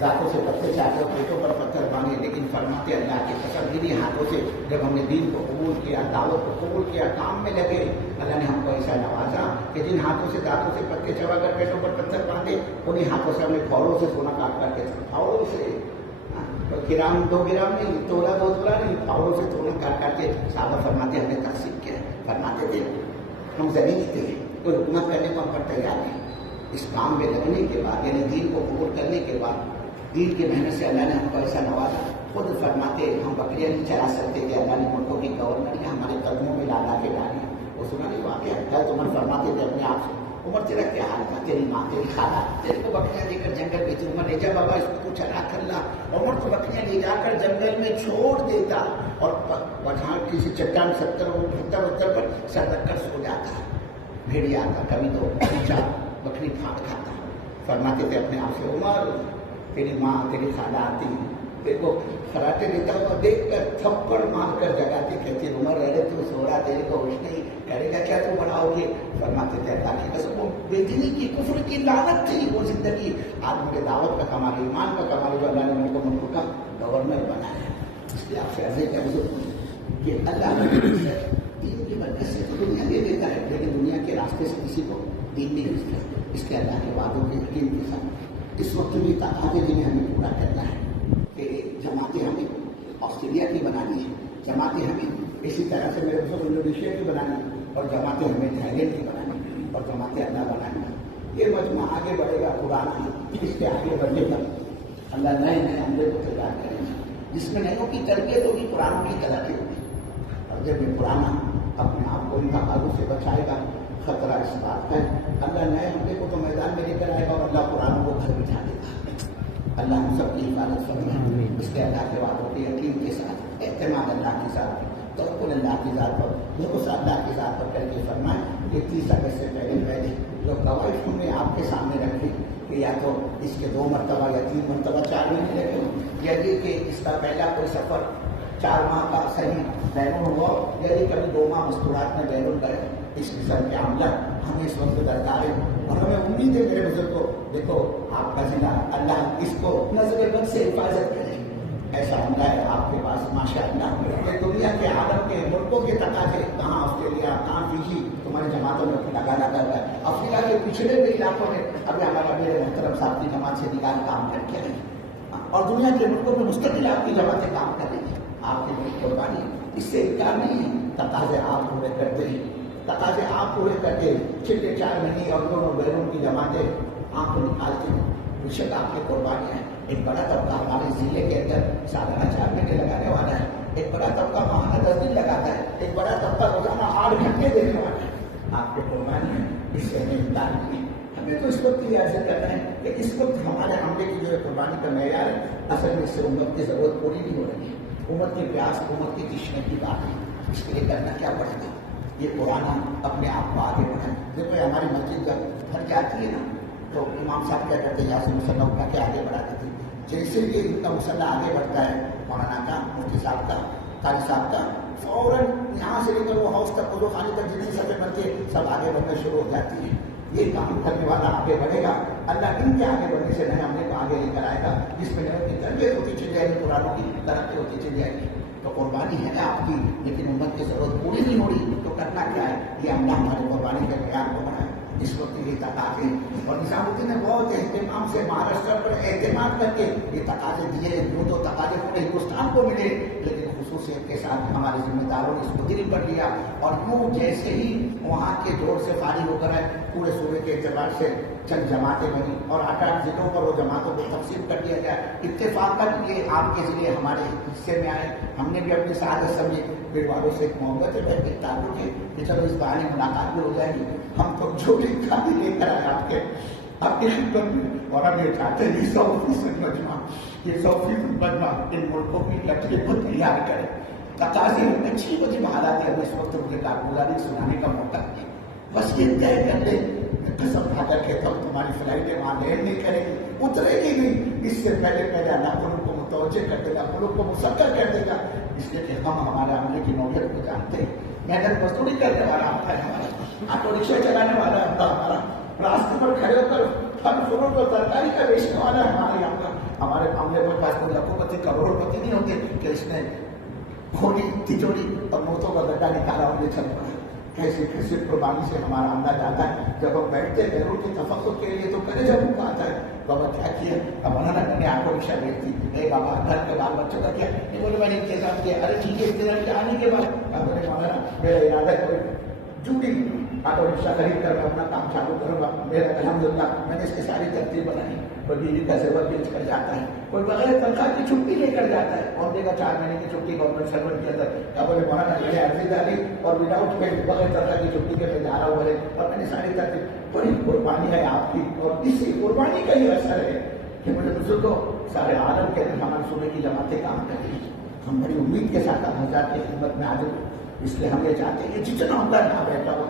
دانتوں سے پتے چاپ کر پیٹوں پر پتھر باندھے, لیکن فرماتے اللہ کی قسم انہیں ہاتھوں سے جب ہم نے دین کو قبول کیا, دعوت کو قبول کیا, کام میں لگے, اللہ نے ہم کو ایسا نوازا کہ جن ہاتھوں سے دانتوں سے پتے چبا کر پیٹوں پر پتھر باندھے, انہیں ہاتھوں سے ہم نے پھاوڑوں سے سونا کاٹ کر کے, پھاوڑوں سے, گرام 2 گرام نہیں, تولا 2 تولا نہیں, پھاوڑوں سے سونا کاٹ کے صحابہ فرماتے ہم نے تقسیم کیا. فرماتے تھے ہم زمین تھے, کوئی حکومت کرنے کو ہم پر تیار نہیں. اس کام میں لگنے کے بعد, یعنی دین کو قبول کرنے کے بعد, دین کی محنت سے اللہ نے ہم کو ایسا نوازا. خود فرماتے ہم بکریاں نہیں چلا سکتے تھے, اللہ نے ملکوں کی گورنر ہمارے قدموں میں لا کے ڈالی. وہ سنا نہیں واقعہ ہے, عمر فرماتے تھے اپنے آپ سے, عمر تیرا کیا حال تھا, تیری ماں تیری خالہ تیرے کو بکریاں دے کر جنگل میں تھی, عمر لے جا بابا اس کو چلا کر لا. عمر تو بکریاں لے جا کر جنگل میں چھوڑ دیتا, اور وہاں کسی چٹان 70 پر سر رکھ کر سو جاتا. بھیڑیا آتا, کبھی تو بکری پھاٹ کھاتا. فرماتے تھے اپنے آپ سے عمر تیری ماں تیری خالہ آتی, تیرے کو خراٹے دیتا ہوا دیکھ کر تھپڑ مار کر جگاتی, کہتی عمر رہے تو سو رہا, تیرے کو ہوش نہیں, کرے گا کیا تو بڑا ہو گے. فرماتے تھے اللہ کی قسم وہ بے دینی کی, کفر کی لعنت تھی وہ زندگی. آج مجھے دعوت کا کمال, ایمان کا کمال, جو اللہ نے میرے کو ملک کا گورنر بنایا. اس اس لیے آپ سے عرض کر کہ اللہ دین کی برکت سے تو دنیا دے دیتا ہے، لیکن دنیا کے راستے سے کسی کو دین نہیں ملتا. اس کے اللہ کے وعدوں کے یقین کے ساتھ اس وقت بھی تقاضے جنہیں ہمیں پورا کرنا ہے کہ جماعتیں ہمیں آسٹریلیا کی بنانی ہے، جماعتیں ہمیں اسی طرح سے میرے دوستوں انڈونیشیا کی بنانی ہے، اور جماعتیں ہمیں تھائیلینڈ کی بنانی ہے، اور جماعتیں اللہ بنانی ہے. یہ مجمع آگے بڑھے گا، پرانا اس کے آگے بڑھے گا. اللہ نئے نئے عملے کو تیار کرے گا جس میں نئےوں کی تربیت ہوگی، پرانوں کی ترقی ہوگی. اور جب یہ پرانا اپنے آپ کو ان تقاضوں سے بچائے گا، خطرہ اس بات ہے اللہ نئے حملے کو تو میدان میں لے کر آئے گا اور اللہ پرانوں کو گھر بٹھا دے گا. اللہ ہم سب کی حفاظت فرمائے. اس کے اللہ کے وعدوں کے یقین کے ساتھ اعتماد اللہ کی ذات پر، توکل اللہ کی ذات پر، بھروسہ اللہ کی ذات پر کر کے فرمائے کہ 30 اگست سے پہلے جو قواعد ہم نے آپ کے سامنے رکھی کہ یا تو اس کے 2 مرتبہ یا 3 مرتبہ 4 مہینے لگے ہوں، یا یہ کہ اس کا پہلا کوئی سفر 4 ماہ کا صحیح بیرون ہوا، یا یہ کبھی 2 ماہ مستورات میں بیرون گئے. اس قسم کے عملہ ہمیں اس وقت درکار ہے اور ہمیں امید ہے میرے بزرگ کو، دیکھو آپ کا ضلع اللہ اس کو نظر بد سے حفاظت کرے. ایسا عملہ ہے آپ کے پاس ماشاء اللہ کہ دنیا کے عالم کے ملکوں کے تقاضے، کہاں آسٹریلیا، کہاں فیجی تمہاری جماعتوں میں لگا ہے. افریقہ کے پچھڑے ہوئے علاقوں میں ابھی ہمارا میرے محترم صاحب کی جماعت سے نگاہ کام کر کے رہی، اور دنیا کے ملکوں میں مستقل آپ کی جماعتیں کام کر رہی ہیں. آپ کے ملک قربانی اس سے انکار نہیں ہے. تقاضے آپ پورے کرتے ہیں، تقاضے آپ پورے کرتے، چھٹے 4 مہینے اور دونوں بیرون کی جماعتیں آپ کو نکالتے ہیں. بے شک آپ کی قربانی ہے. ایک بڑا طبقہ ہمارے ضلع کے اندر سالانہ 4 مہینے لگانے والا ہے، ایک بڑا طبقہ ماہانہ 10 دن لگاتا ہے، ایک بڑا طبقہ روزانہ 8 گھنٹے دینے والا ہے. آپ کی قربانی ہے، اس سے ہمیں انکار نہیں ہے. ہمیں تو اس وقت یہ عرض کرنا ہے کہ اس وقت ہمارے عملے کی جو ہے قربانی کا معیار ہے، اصل میں اس سے امت کی ضرورت پوری نہیں ہو رہی ہے. امت کی پیاس، امت کی تشنے کی بات ہے. اس کے لیے کرنا کیا پڑے گا؟ یہ قرآن اپنے آپ کو آگے بڑھائے. دیکھو ہماری مسجد جب بھر جاتی ہے نا تو امام صاحب کیا کرتے ہیں، یہاں سے مسلح اٹھا کے آگے بڑھا دیتے. جیسے ہی ان کا مسلح آگے بڑھتا ہے، مولانا کا، مفتی صاحب کا، قاری صاحب کا، فوراً یہاں سے لے کر وہ ہاؤس تک، وہ خانے تک جتنی سطح بنتے سب آگے بڑھنا شروع ہو جاتی ہے. یہ کام کرنے والا آگے بڑھے گا، اللہ ان کے آگے بڑھنے سے نئے عملے کو آگے لے کر آئے گا، جس میں نئے کی تربیت ہوتی چلی جائے گی، قرآنوں کی ترقی ہوتی چلی جائے گی. تو قربانی ہے آپ کی، لیکن امت کی ضرورت پوری نہیں ہو رہی تو کرنا کیا ہے؟ یہ عملہ ہماری قربانی کے معیار کو بڑھائے. اس وقت یہ تقاضے، اور نظام الدین نے بہت اہتمام سے مہاراشٹر پر اعتماد کر کے یہ تقاضے دیے. جو تو تقاضے پورے ہندوستان کو ملے، لیکن خصوصیت کے ساتھ ہمارے ذمہ داروں نے اس کو دل پر لیا، اور یوں جیسے ہی وہاں کے دور سے فارغ ہو کر آئے، پورے صوبے کے اعتبار سے چند جماعتیں بنی اور 8 ضلعوں پر وہ جماعتوں کو تقسیم کر دیا گیا. اتفاقاً یہ آپ کے ذریعے ہمارے حصے میں آئے. ہم نے بھی اپنی سعادت سمجھی، پھر والوں سے ایک محبت ہے، ایک تعلق ہے کہ چلو اس بہانے ملاقات بھی ہو جائے گی. ہم تو جو بھی کھانے لے کر آئے آپ کی خدمت میں، اور ہم یہ چاہتے ہیں 100% مجمع، یہ 100% مجمع ان ملکوں کی لکڑی کو تیار کرے. تقاضے اچھی وجہ حالات ہے. اس وقت مجھے کارگزاری سنانے کا موقع ہے، بس یہ طے کر لیں. قسم کھا کر کہتا ہوں تمہاری فلائٹیں وہاں لینڈ نہیں کرے گی، اترے گی نہیں. اس سے پہلے اللہ ملک کو متوجہ کر دے گا، ملک کو مسکر کر دے گا. اس لیے کہ ہم ہمارے عملے کی نوعیت کو جانتے ہیں. محنت مزدوری کرنے والا عملہ ہے ہمارا، آٹو رکشا چلانے والا عملہ ہمارا، راستے پر کھڑے ہو کر پھل فروٹ اور ترکاری کا بیچنے والا ہے ہمارے عملہ. ہمارے عملے پر پاس کوئی لکھوپتی کروڑپتی نہیں ہوتے کہ اس نے کھولی تجوری اور نوٹوں کا گڈھا نکالا اور یہ چل پڑا. کیسے کیسے قربانی سے ہمارا عملہ جاتا ہے. جب ہم بیٹھتے ہیں بیرون کی تفکر کے لیے تو کرے جب موقع آتا ہے، بابا کیا کیا؟ ہمارا میں نے آٹو رکشا بیچ دی. اے بابا گھر کے بال بچوں کا کیا؟ یہ بولے میں نے انتظام کیا. ارے ٹھیک ہے، انتظام کیا؟ آنے کے بعد بولے مولانا میرا ارادہ کرے جوڑی آٹو رکشا خرید کر میں اپنا کام چالو کروں گا. میرا الحمدللہ میں نے اس کی ساری ترتیب بنائی. کوئی بیوی کا زیور بیچ کر جاتا ہے، کوئی بغیر تنخواہ کی چھٹی لے کر جاتا ہے. اور دے گا 4 مہینے کی چھٹی گورنمنٹ سرونٹ کے اندر. کیا بولے مولانا میں نے عرضی ڈالی اور وداؤٹ پے بغیر تنخواہ کی چھٹی کے پہ جا رہا ہوں بولے، اور میں نے ساری ترتیب. بڑی قربانی ہے آپ کی، اور اس قربانی کا ہی اثر ہے کہ مجھے بزرگوں سارے عالم کے اندر ہمارے صوبے کی جماعتیں کام کر رہی ہیں. ہم بڑی امید کے ساتھ حضرات کی خدمت میں حاضر ہوں. اس لیے ہم یہ چاہتے ہیں کہ جتنا ہوتا ہے یہاں بیٹھا ہو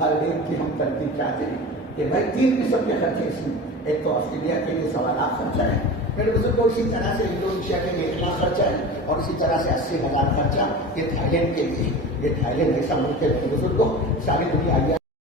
ہر ایک کی ہم ترتیب چاہتے ہیں کہ بھائی 3 قسم کے خرچے اس میں. ایک تو آسٹریلیا کے لیے 1.25 لاکھ خرچہ ہے میرے بزرگوں، اسی طرح سے انڈونیشیا کے لیے 1 لاکھ خرچہ ہے، اور اسی طرح سے 80,000 خرچہ یہ تھائی لینڈ کے لیے. یہ تھائی لینڈ ایسا ملک ہے میرے بزرگوں، ساری دنیا